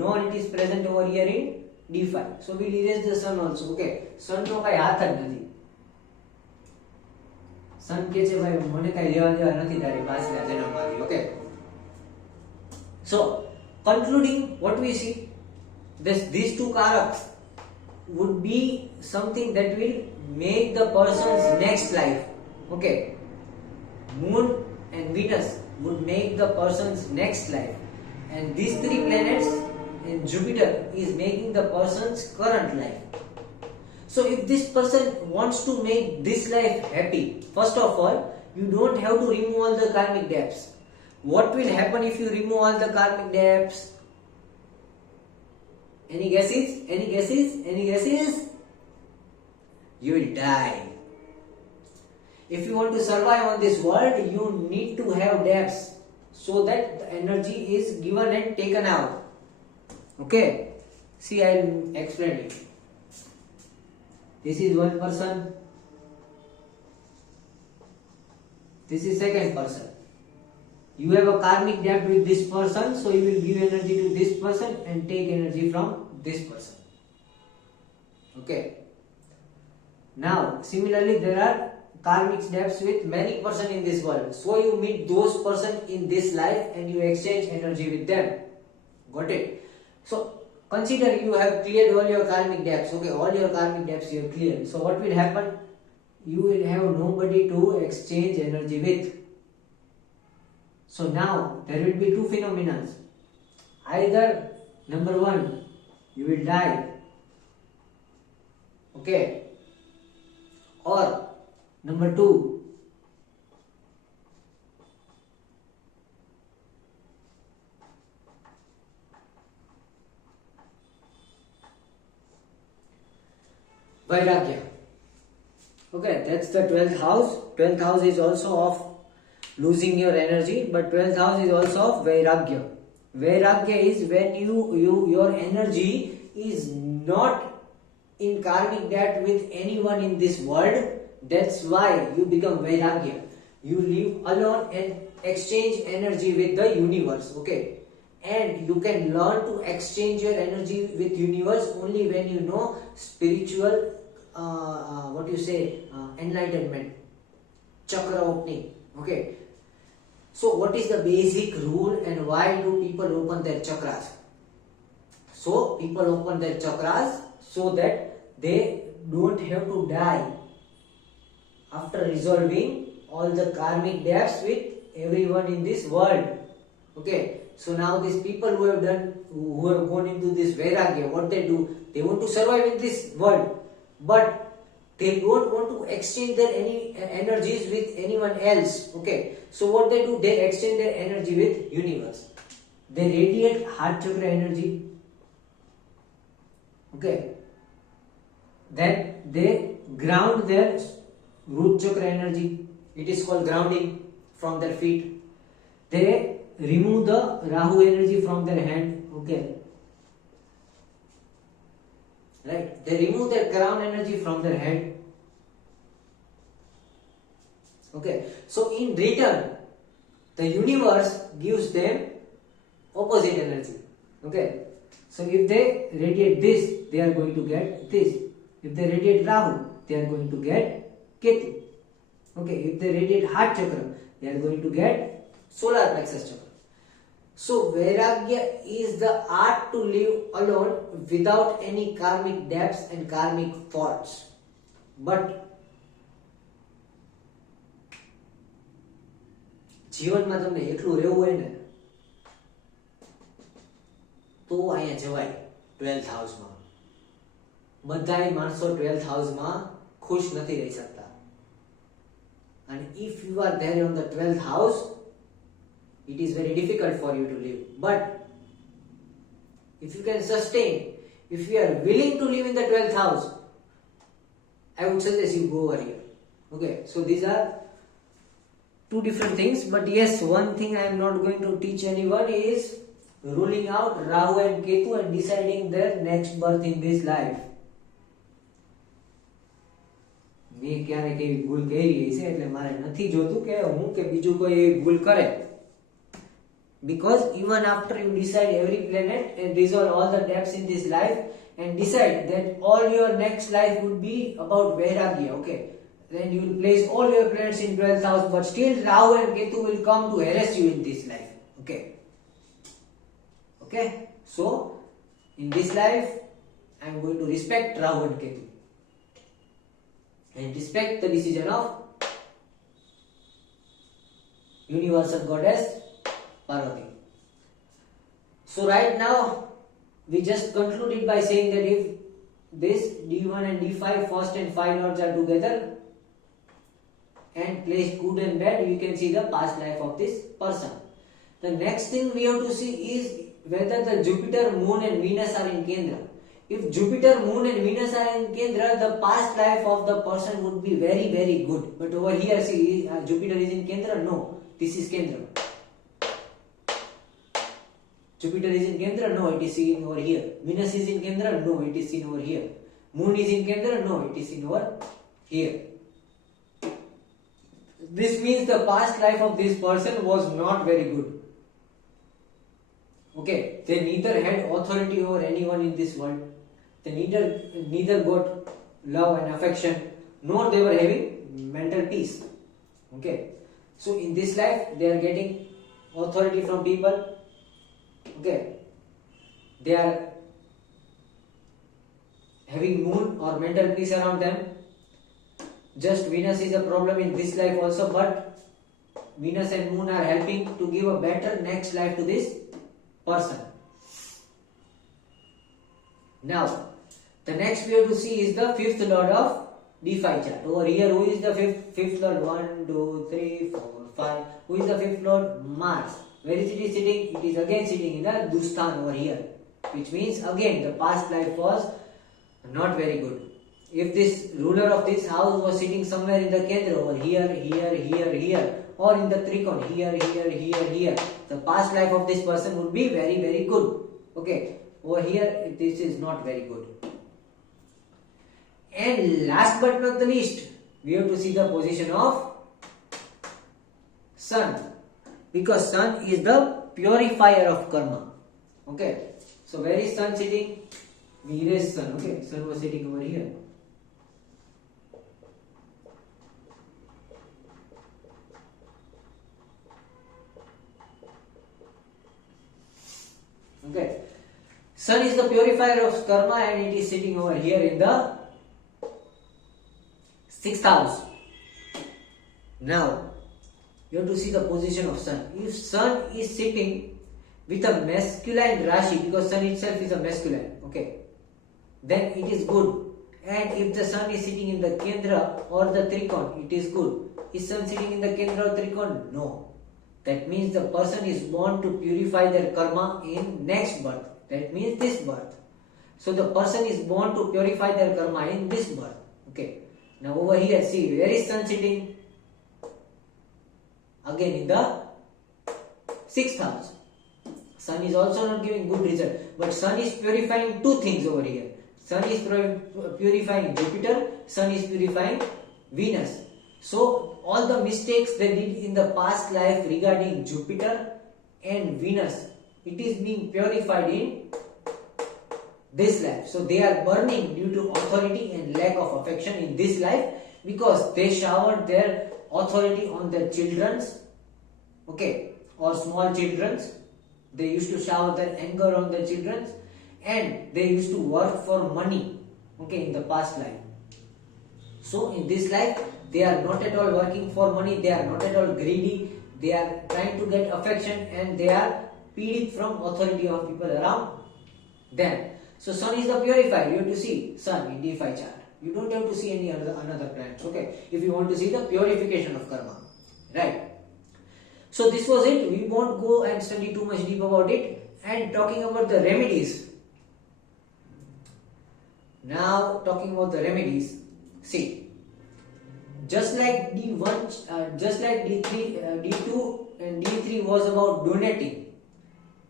nor it is present over here in D5. So we'll erase the sun also. Okay. Sun નો કઈ હાથ જ નથી. sun કે છે ભાઈ મને કઈ લેવા દેવા નથી તારી પાછલા જન્મમાંથી. Okay. So concluding what we see, these two karaks would be something that will make the person's next life. Okay. Moon and Venus would make the person's next life, and these three planets and Jupiter is making the person's current life. So if this person wants to make this life happy, first of all, you don't have to remove all the karmic debts. What will happen if you remove all the karmic debts? Any guesses? Any guesses? Any guesses? You will die. If you want to survive on this world, you need to have debts so that the energy is given and taken out. Okay? See, I will explain it. This is one person. This is second person. You have a karmic debt with this person, so you will give energy to this person and take energy from this person. Okay. Now, similarly, there are karmic debts with many persons in this world. So you meet those persons in this life and you exchange energy with them. Got it? So consider you have cleared all your karmic debts. Okay, all your karmic debts you have cleared. So what will happen? You will have nobody to exchange energy with. So now there will be two phenomena. Either number one, you will die. Okay. Or number two, Vairagya. Okay, that's the 12th house. 12th house is also of losing your energy, but 12th house is also of Vairagya. Vairagya is when your energy is not in karmic debt with anyone in this world. That's why you become Vairagya. You live alone and exchange energy with the universe. Okay. And you can learn to exchange your energy with universe only when you know spiritual enlightenment, chakra opening. Okay. So what is the basic rule and why do people open their chakras? So people open their chakras so that they don't have to die after resolving all the karmic debts with everyone in this world. Okay. So now these people who have gone into this Vairagya, what they do, they want to survive in this world, but they don't want to exchange their energies with anyone else. Okay. So what they do, they exchange their energy with universe. They radiate heart chakra energy. Okay. Then they ground their root chakra energy. It is called grounding from their feet. They remove the Rahu energy from their hand. Okay. Right. They remove their crown energy from their head. Okay. So in return, the universe gives them opposite energy. Okay. So if they radiate this, they are going to get this. If they radiate Rahu, they are going to get Ketu. Okay. If they radiate heart chakra, they are going to get solar plexus chakra. So Vairagya is the art to live alone without any karmic debts and karmic faults. But જીવનમાં તમને એકલું રહેવું હોય ને તો અહીંયા જવાય 12th હાઉસમાં. બધાય માણસો 12th હાઉસમાં ખુશ નથી રહી શકતા. And if you are there on the 12th house, it is very difficult for you to live. But if you can sustain, if you are willing to live in the 12th house, I would suggest you go over here. Okay, so these are two different things. But yes, one thing I am not going to teach anyone is ruling out Rahu and Ketu and deciding their next birth in this life. મેં ક્યારેક એવી ભૂલ કરી છે એટલે મારે નથી જોતું કે હું કે બીજું કોઈ એવી ભૂલ કરે. Because even after you decide every planet and resolve all the debts in this life and decide that all your next life would be about Vairagya, okay, then you will place all your planets in 12th house, but still Rahu and Ketu will come to harass you in this life. Okay. Okay. So in this life, I am going to respect Rahu and Ketu and respect the decision of universal goddess Parvati. So right now we just concluded by saying that if this D1 and D5 first and 5 lords are together and place good and bad, you can see the past life of this person. The next thing we have to see is whether the Jupiter, Moon and Venus are in Kendra. If Jupiter, Moon and Venus are in Kendra, the past life of the person would be very, very good. But over here, see, Jupiter is in Kendra? No, this is Kendra. Jupiter is in Kendra? No, it is seen over here. Venus is in Kendra? No, it is seen over here. Moon is in Kendra? No, it is seen over here. This means the past life of this person was not very good. Okay, they neither had authority over anyone in this world. They neither got love and affection, nor they were having mental peace. Okay, so in this life they are getting authority from people. Okay, they are having moon or mental peace around them. Just Venus is a problem in this life also, but Venus and moon are helping to give a better next life to this person. Now, the next we have to see is the fifth lord of D5 chart. Over here, who is the fifth lord? 1, 2, 3, 4, 5. Who is the fifth lord? Mars. Where is it sitting? It is again sitting in the Dustan over here, which means again the past life was not very good. If this ruler of this house was sitting somewhere in the Kendra, over here, or in the Trikon, here, the past life of this person would be very, very good. Okay, over here, this is not very good. And last but not the least, we have to see the position of Sun, because Sun is the purifier of karma. Okay, so where is Sun sitting? We erase Sun. Okay, Sun was sitting over here. Okay, Sun is the purifier of karma and it is sitting over here in the 6th house. Now, you have to see the position of Sun. If Sun is sitting with a masculine Rashi, because Sun itself is a masculine, okay, then it is good. And if the Sun is sitting in the Kendra or the Trikon, it is good. Is Sun sitting in the Kendra or Trikon? No. That means the person is born to purify their karma in next birth. That means this birth. So the person is born to purify their karma in this birth. Okay. Now over here, see, where is sun sitting? Again in the 6th house. Sun is also not giving good result, but sun is purifying two things over here. Sun is purifying Jupiter, sun is purifying Venus. So all the mistakes they did in the past life regarding Jupiter and Venus, it is being purified in this life. So they are burning due to authority and lack of affection in this life, because they showered their authority on their children's, okay, or small children's. They used to shower their anger on their children's, and they used to work for money, okay, in the past life. So in this life, they are not at all working for money, they are not at all greedy, they are trying to get affection, and they are peeled from authority of people around them. So sun is the purifier. You have to see sun in D5 chart. You don't have to see any another planets, okay, if you want to see the purification of karma, right? So this was it. We won't go and study too much deep about it. And talking about the remedies. Now talking about the remedies. See, just like D1, just like D3, D2 and D3 was about donating,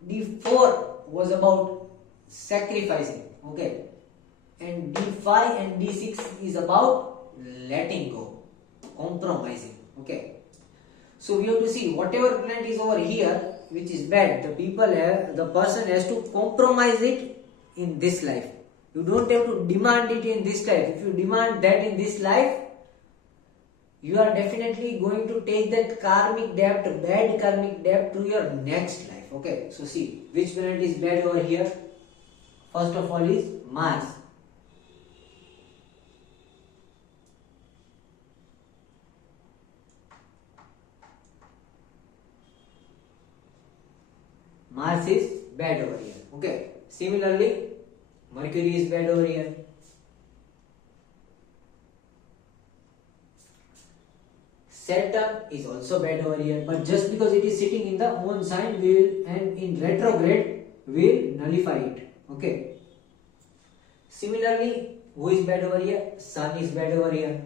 D4 was about sacrificing, okay, and D5 and D6 is about letting go, compromising, okay. So we have to see whatever planet is over here which is bad, the person has to compromise it in this life. You don't have to demand it in this life. If you demand that in this life, you are definitely going to take that karmic debt, bad karmic debt, to your next life. Okay, so see which planet is bad over here. First of all is Mars. Mars is bad over here. Okay. Similarly, Mercury is bad over here. Saturn is also bad over here, but just because it is sitting in the own sign, and in retrograde, will nullify it. Okay. Similarly, who is bad over here? Sun is bad over here.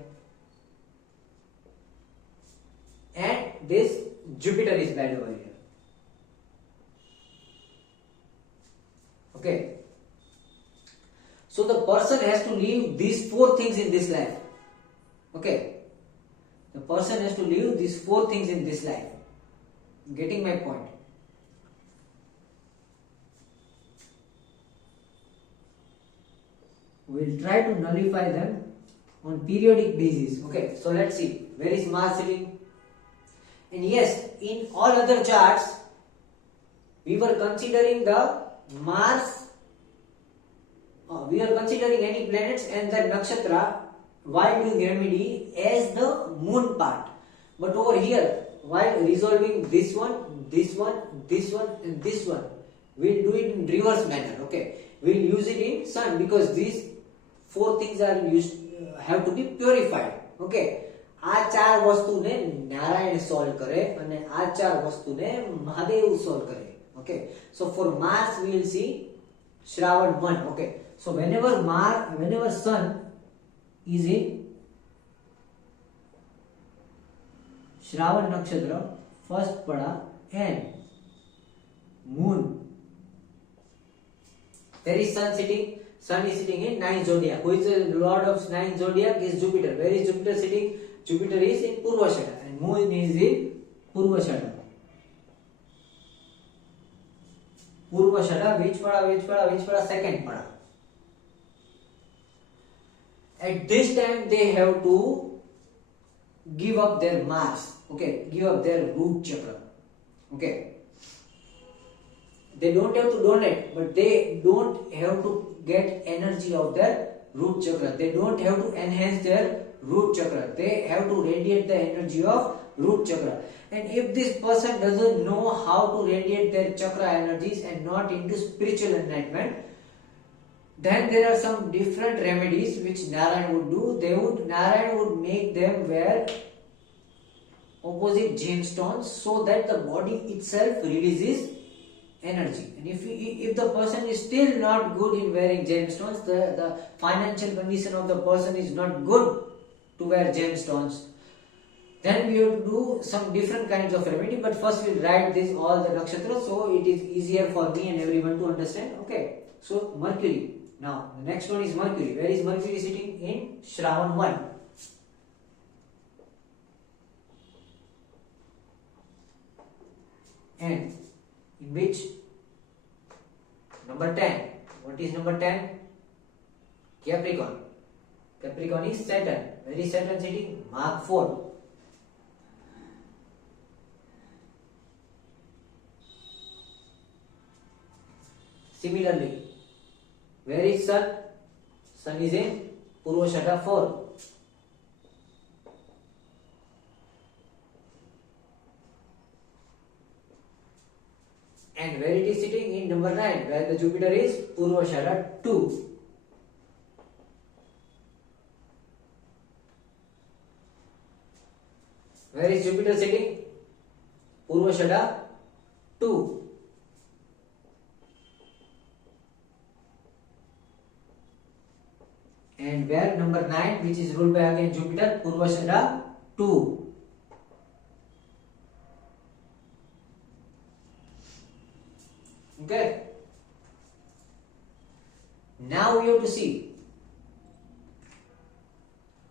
And this Jupiter is bad over here. Okay. So the person has to leave these four things in this life. Okay. The person has to leave these four things in this life. Getting my point? We'll try to nullify them on periodic basis. Okay, so let's see. Where is Mars sitting? And yes, in all other charts, we were considering the Mars, we are considering any planets and their nakshatra while doing remedy as the moon part. But over here, while resolving this one, this one, this one and this one, we'll do it in reverse manner. Okay, we'll use it in sun, because these four things are used, have to be purified. Okay, આ ચાર વસ્તુને Narayan solve કરે અને આ ચાર વસ્તુને Mahadev solve કરે. Okay, so for Mars we will see Shravan 1. Okay, so whenever sun is in Shravan nakshatra, first pada, and moon, there is sun sitting. Sun is sitting in 9th zodiac. Who is the lord of 9th zodiac? Is Jupiter. Where is Jupiter sitting? Jupiter is in Purvashada and moon is in Purvashada. Purvashada, which pada? Second pada. At this time they have to give up their Mars. Okay, give up their root chakra. Okay. They don't have to donate, but they don't have to get energy of their root chakra. They don't have to enhance their root chakra. They have to radiate the energy of root chakra. And if this person doesn't know how to radiate their chakra energies and not into spiritual enlightenment, then there are some different remedies which Narayan would do. Narayan would make them wear opposite gemstones so that the body itself releases energy. And if the person is still not good in wearing gemstones, the financial condition of the person is not good, to wear gemstones. Then we have to do some different kinds of remedy, but first we'll write this all the nakshatras so it is easier for me and everyone to understand. Okay, so Mercury. Now the next one is Mercury. Where is Mercury sitting? In Shravan 1. And in which? Number 10. What is number 10? Capricorn. Capricorn is Saturn. Where is Saturn sitting? Mark 4. Similarly, where is Sun? Sun is in Purvashada 4. And where it is sitting? In number 9, where the Jupiter is Purvashada 2. Where is Jupiter sitting? Purvashada 2. And where number 9, which is ruled by again Jupiter, Purvashada 2. Okay. Now we have to see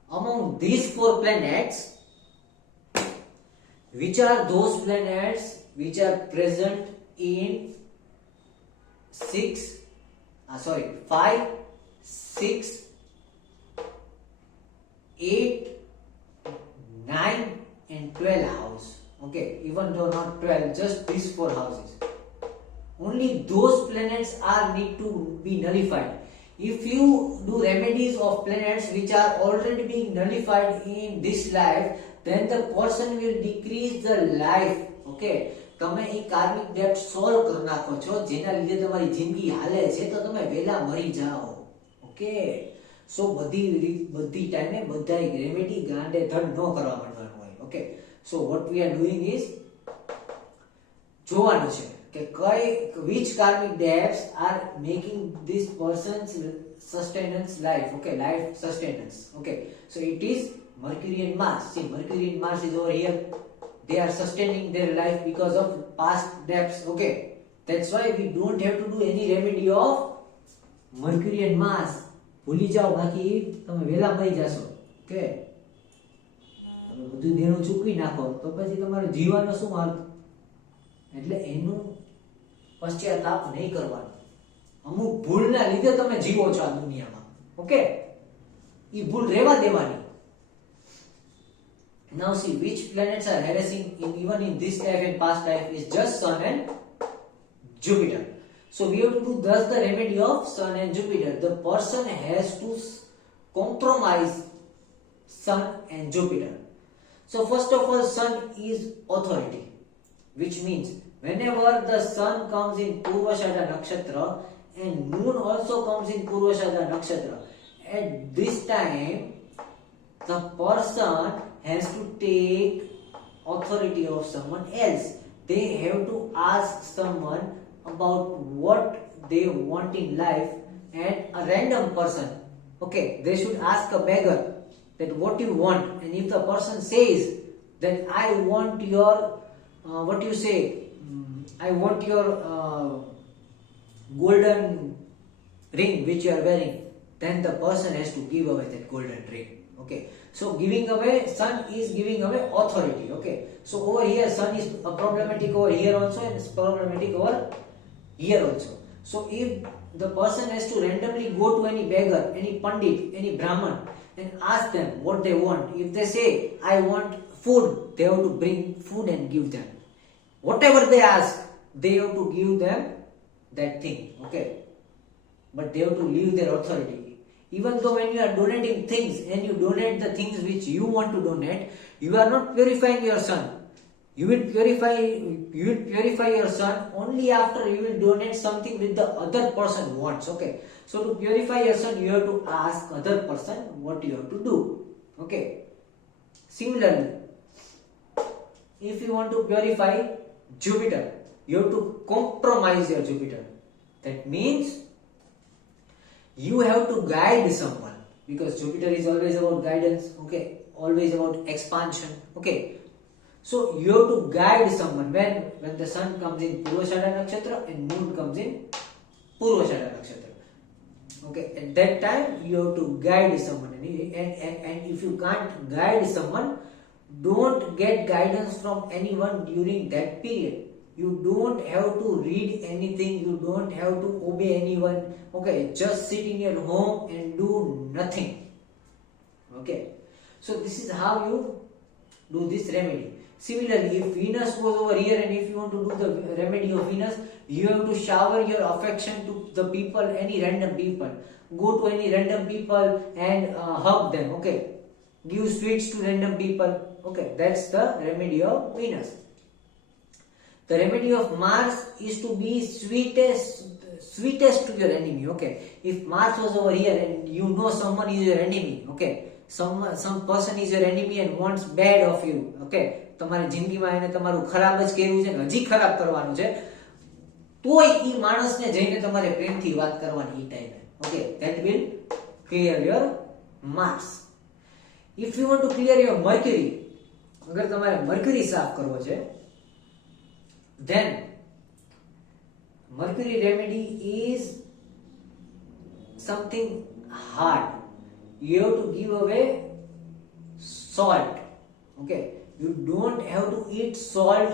among these 4 planets, which are those planets which are present in 5, 6, 8, 9 and 12 house. Okay, even though not 12, just these 4 houses. Only those planets are need to be nullified. If you do remedies of planets which are already being nullified in this life, then the person will decrease the life. Okay, તમે એ karmic ડેપ્ટ solve કરી નાખો છો જેના લીધે તમારી જિંદગી હાલે છે તો તમે વહેલા મરી જાઓ. ઓકે, સો બધી ટાઈમે બધાય રેમેડી ગાંડે ધડ ન કરવા માંડવાનું હોય. Okay, so what we are doing is જોવાનું છે કે which karmic debts are making this person's sustenance life. Okay, life sustenance. Okay, so it is Mercury and Mars. See, Mercury and Mars is over here. They are sustaining their life because of past debts. Okay, that's why we don't have to do any remedy of Mercury and Mars. ભૂલી જાઓ, બાકી તમે વેલા મરી જાશો. Okay, તમે બધું દેણું ચૂકવી નાખો તો પછી તમારે જીવવાનો શું માર્ગ? એટલે એનું પશ્ચાતાપ નહીં કરવાનો. અમુક ભૂલના લીધે તમે જીવો છો આ દુનિયામાં. ઓકે, એ ભૂલ રહેવા દેવાની. Now see which planets are harassing even in this life and past life is just Sun and Jupiter. So we have to do thus the remedy of Sun and Jupiter. The person has to compromise Sun and Jupiter. So first of all, Sun is authority, which means whenever the Sun comes in Purvashada Nakshatra and Moon also comes in Purvashada Nakshatra, at this time the person has to take authority of someone else. They have to ask someone about what they want in life, and a random person. Okay, they should ask a beggar that what you want, and if the person says that I want your what you say, I want your golden ring which you are wearing, then the person has to give away that golden ring. Okay, so giving away, Sun is giving away authority. Okay, so over here Sun is problematic over here also, and it's problematic over here also. So if the person has to randomly go to any beggar, any pandit, any brahman and ask them what they want, if they say I want food, they have to bring food and give them. Whatever they ask, they have to give them that thing. Okay, but they have to leave their authority. Even though when you are donating things and you donate the things which you want to donate, you are not purifying your Sun. You will purify your Sun only after you will donate something which the other person wants. Okay, so to purify your Sun, you have to ask other person what you have to do. Okay, similarly, if you want to purify Jupiter, you have to compromise your Jupiter. That means you have to guide someone. because Jupiter is always about guidance, okay, always about expansion, okay. So you have to guide someone when the sun comes in Purvashada Nakshatra and moon comes in Purvashada Nakshatra. Okay, at that time you have to guide someone, and if you can't guide someone, don't get guidance from anyone during that period. You don't have to read anything, you don't have to obey anyone, okay, just sit in your home and do nothing. Okay, so this is how you do this remedy. Similarly, if Venus was over here and if you want to do the remedy of Venus, you have to shower your affection to the people, any random people. Go to any random people and hug them, okay. Give sweets to random people, okay. That's the remedy of Venus. The remedy of Mars is to be sweetest to your enemy, okay. If Mars was over here and you know someone is your enemy, okay, some person is your enemy and wants bad of you, okay, તમારી જિંદગીમાં એને તમારું ખરાબ જ કર્યું છે ને હજી ખરાબ કરવાનું છે, તોય ઈ માણસને જઈને તમારે પ્રેમથી વાત કરવાની ઈ ટાઈમે, okay, that will clear your Mars. If you want to clear your Mercury, અગર તમારે Mercury સાફ કરવો છે, then Mercury remedy is something hard. You have to give away salt, okay. You don't have to eat salt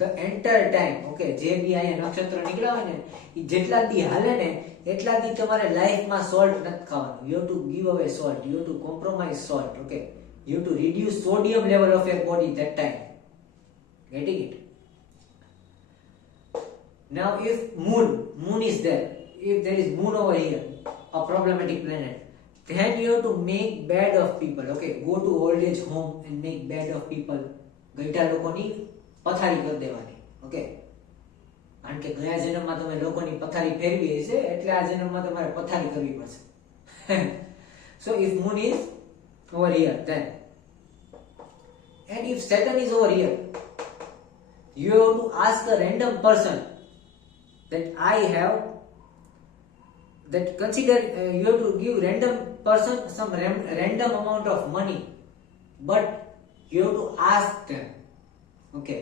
the entire time, okay. જે બી આ નક્ષત્ર નીકળ્યા હોય ને એ જેટલા દી હાલે ને એટલા દી તમારે લાઈફમાં સોલ્ટ નથી ખાવાનું. You have to give away salt, you have to compromise salt, okay. You have to reduce sodium level of your body that time. Getting it? Now if moon is there, if there is moon over here, a problematic planet, then you have to make bad of people, okay. Go to old age home and make bad of people. ગઈઢા લોકોની પથારી કરી દેવાની, okay. કારણ કે ગયા જન્મમાં તમે લોકોની પથારી ફેરવી હશે એટલે આ જન્મમાં તમારે પથારી કરવી પડશે. So if moon is over here, then, and if Saturn is over here, you have to ask a random person that I have, that consider, you have to give random person some random amount of money, but you have to ask them, okay.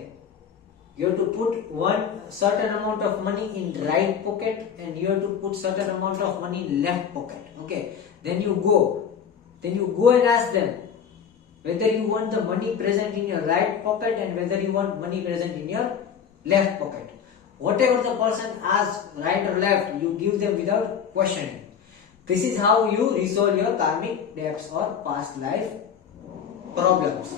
You have to put one certain amount of money in right pocket and you have to put certain amount of money in left pocket, okay. Then you go and ask them whether you want the money present in your right pocket and whether you want money present in your left pocket. Whatever the person asks, right or left, you give them without questioning. This is how you resolve your karmic debts or past life problems,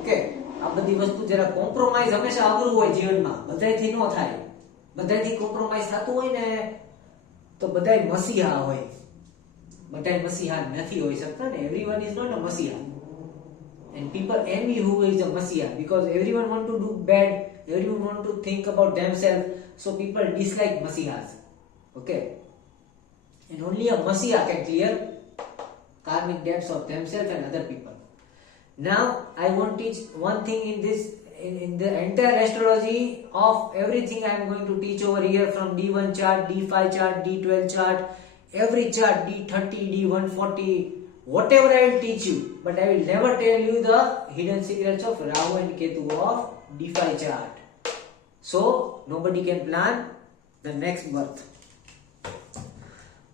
okay. આ બધી વસ્તુ જરા compromise હંમેશા અઘરું હોય જીવનમાં, બધાયથી ન થાય. બધાયથી કોમ્પ્રોમાઇઝ થતું હોય ને તો બધાય મસીહા હોય. બધાય મસીહા નથી હોઈ શકતા ને. Everyone is not a messiah, and people envy who is a messiah because everyone want to do bad, everyone want to think about themselves, so people dislike messiahs, okay. And only a messiah can clear karmic debts of themselves and other people. Now I want to teach one thing in this, in the entire astrology of everything I am going to teach over here, from D1 chart, D5 chart, D12 chart, every chart, D30, D140, whatever I will teach you, but I will never tell you the hidden secrets of Rahu and Ketu of D5 chart. So nobody can plan the next birth.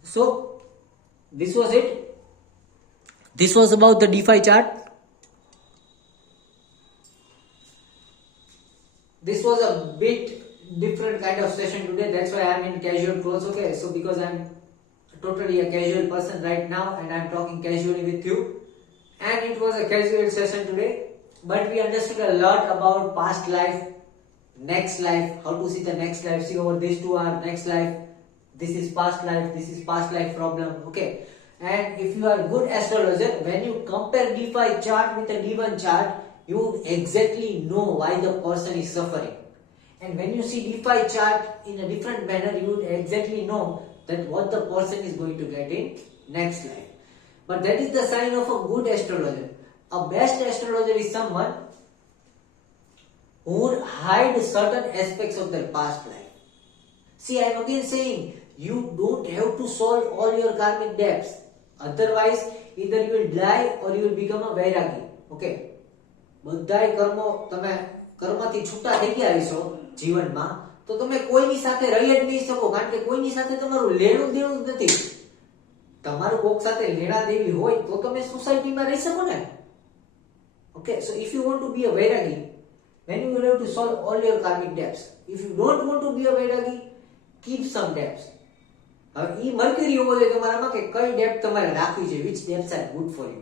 So this was it. This was about the D5 chart. This was a bit different kind of session today, that's why I am in casual clothes, okay. So because I am totally a casual person right now and I am talking casually with you, and it was a casual session today, but we understood a lot about past life, next life, how to see the next life. See, over these two are next life, this is past life, this is past life problem, okay. And if you are a good astrologer, when you compare D5 chart with a D1 chart, you would exactly know why the person is suffering. And when you see D5 chart in a different manner, you would exactly know that what the person is going to get in next life. But that is the sign of a good astrologer. A best astrologer is someone who would hide certain aspects of their past life. See, I am again saying, you don't have to solve all your karmic debts. otherwise either you will die or you will become a vairagi. Okay, બધાય કર્મો તમે કર્મથી છૂટા થઈ ગયા હશો જીવનમાં તો તમે કોઈની સાથે રહી જ નહીં શકો, કારણ કે કોઈની સાથે તમારું લેણું દેણું જ નથી. તમારું કોક સાથે લેણા દેવી હોય તો તમે સોસાયટીમાં રહી શકો ને. Okay, so if you want to be a vairagi, then you will have to solve all your karmic debts. If you don't want to be a vairagi, keep some debts. હવે ઈ મર્ક્યુરી હોવો જોઈએ તમારામાં કે કઈ depth તમારે રાખવી છે, which debts are good for you,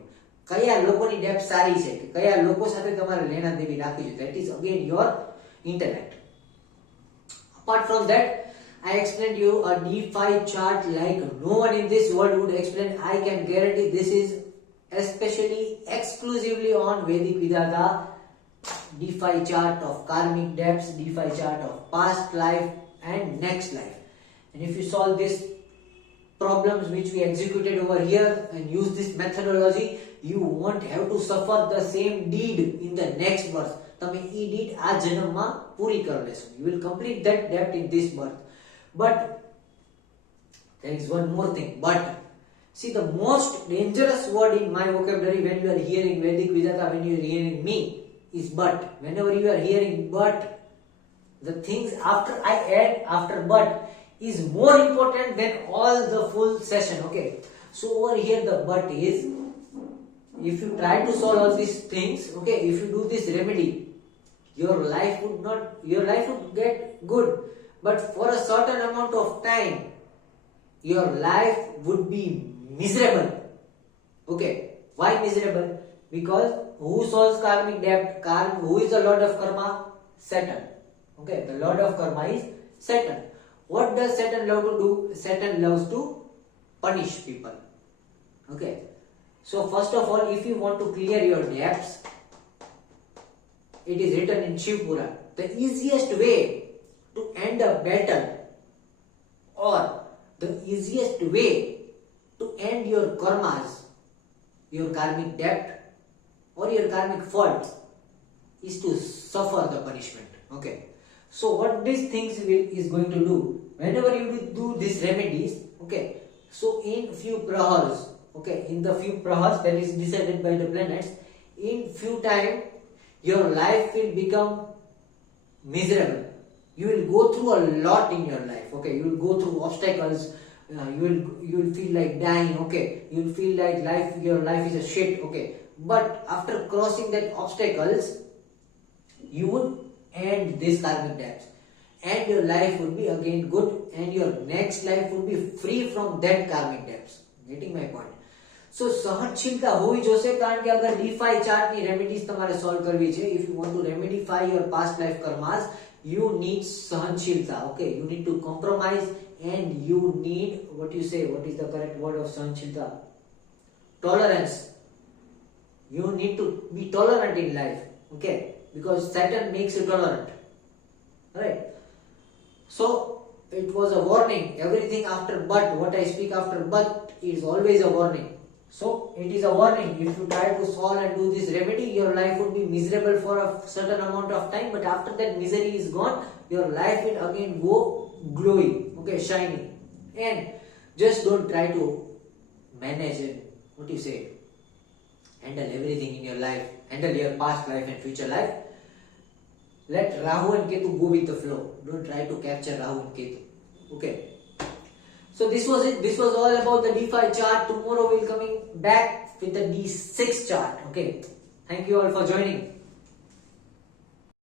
કયા લોકોની ડેપ્થ સારી છે, કે કયા લોકો સાથે તમારે લેણા દેવી રાખવી છે. That is again your intellect. Apart from that, I explained you a D5 chart like no one in this world would explain. I can guarantee this is especially exclusively on Vedic Vedanta. D5 chart of karmic debts, D5 chart of past life and next life. And if you solve these problems which we executed over here and use this methodology, you won't have to suffer the same deed in the next birth. તમે ઈ deed આ જન્મમાં પૂરી કરી લેશો. You will complete that debt in this birth. But there is one more thing. But see, the most dangerous word in my vocabulary when you are hearing Vedic Vedanta, when you are hearing me, is but. Whenever you are hearing but, the things after I add after but is more important than all the full session. Okay, so over here the but is, if you try to solve all these things, okay, if you do this remedy, your life would get good, but for a certain amount of time your life would be miserable. Okay, why miserable? Because who solves karmic debt? Who is the lord of karma? Saturn. Okay, the lord of karma is Saturn. What does Saturn love to do? Saturn loves to punish people. Okay, so first of all, if you want to clear your debts, it is written in Shiv Puran, the easiest way to end a battle or the easiest way to end your karmas, your karmic debt or your karmic faults, is to suffer the punishment. Okay, so what these things is going to do, whenever you do these remedies, okay, so in few prahars, okay, in the few prahars that is decided by the planets, in few time your life will become miserable. You will go through a lot in your life. Okay, you will go through obstacles. You will feel like dying. Okay, you will feel like your life is a shit. Okay, but after crossing that obstacles, you would end this karmic debts, and your life would be again good, and your next life would be free from that karmic debts. Getting my point? So સહનશીલતા હોવી જોશે, કારણ કે અગર D5 chart ની remedies તમારે solve કરવી છે, if you want to remedify your past life karmas, you need સહનશીલતા. Okay, you need to compromise and you need, what you say, what is the correct word of સહનશીલતા? Tolerance. You need to be tolerant in life. Okay, because Saturn makes you tolerant. Right? So it was a warning. Everything after but, what I speak after but, is always a warning. So it is a warning. If you try to solve and do this remedy, your life would be miserable for a certain amount of time, but after that misery is gone, your life will again go glowing, okay, shining. And just don't try to manage it, what you say, handle everything in your life, handle your past life and future life. Let Rahu and Ketu go with the flow. Don't try to capture Rahu and Ketu. Okay. So this was it. This was all about the D5 chart. Tomorrow we'll coming back with the D6 chart. Okay. Thank you all for joining.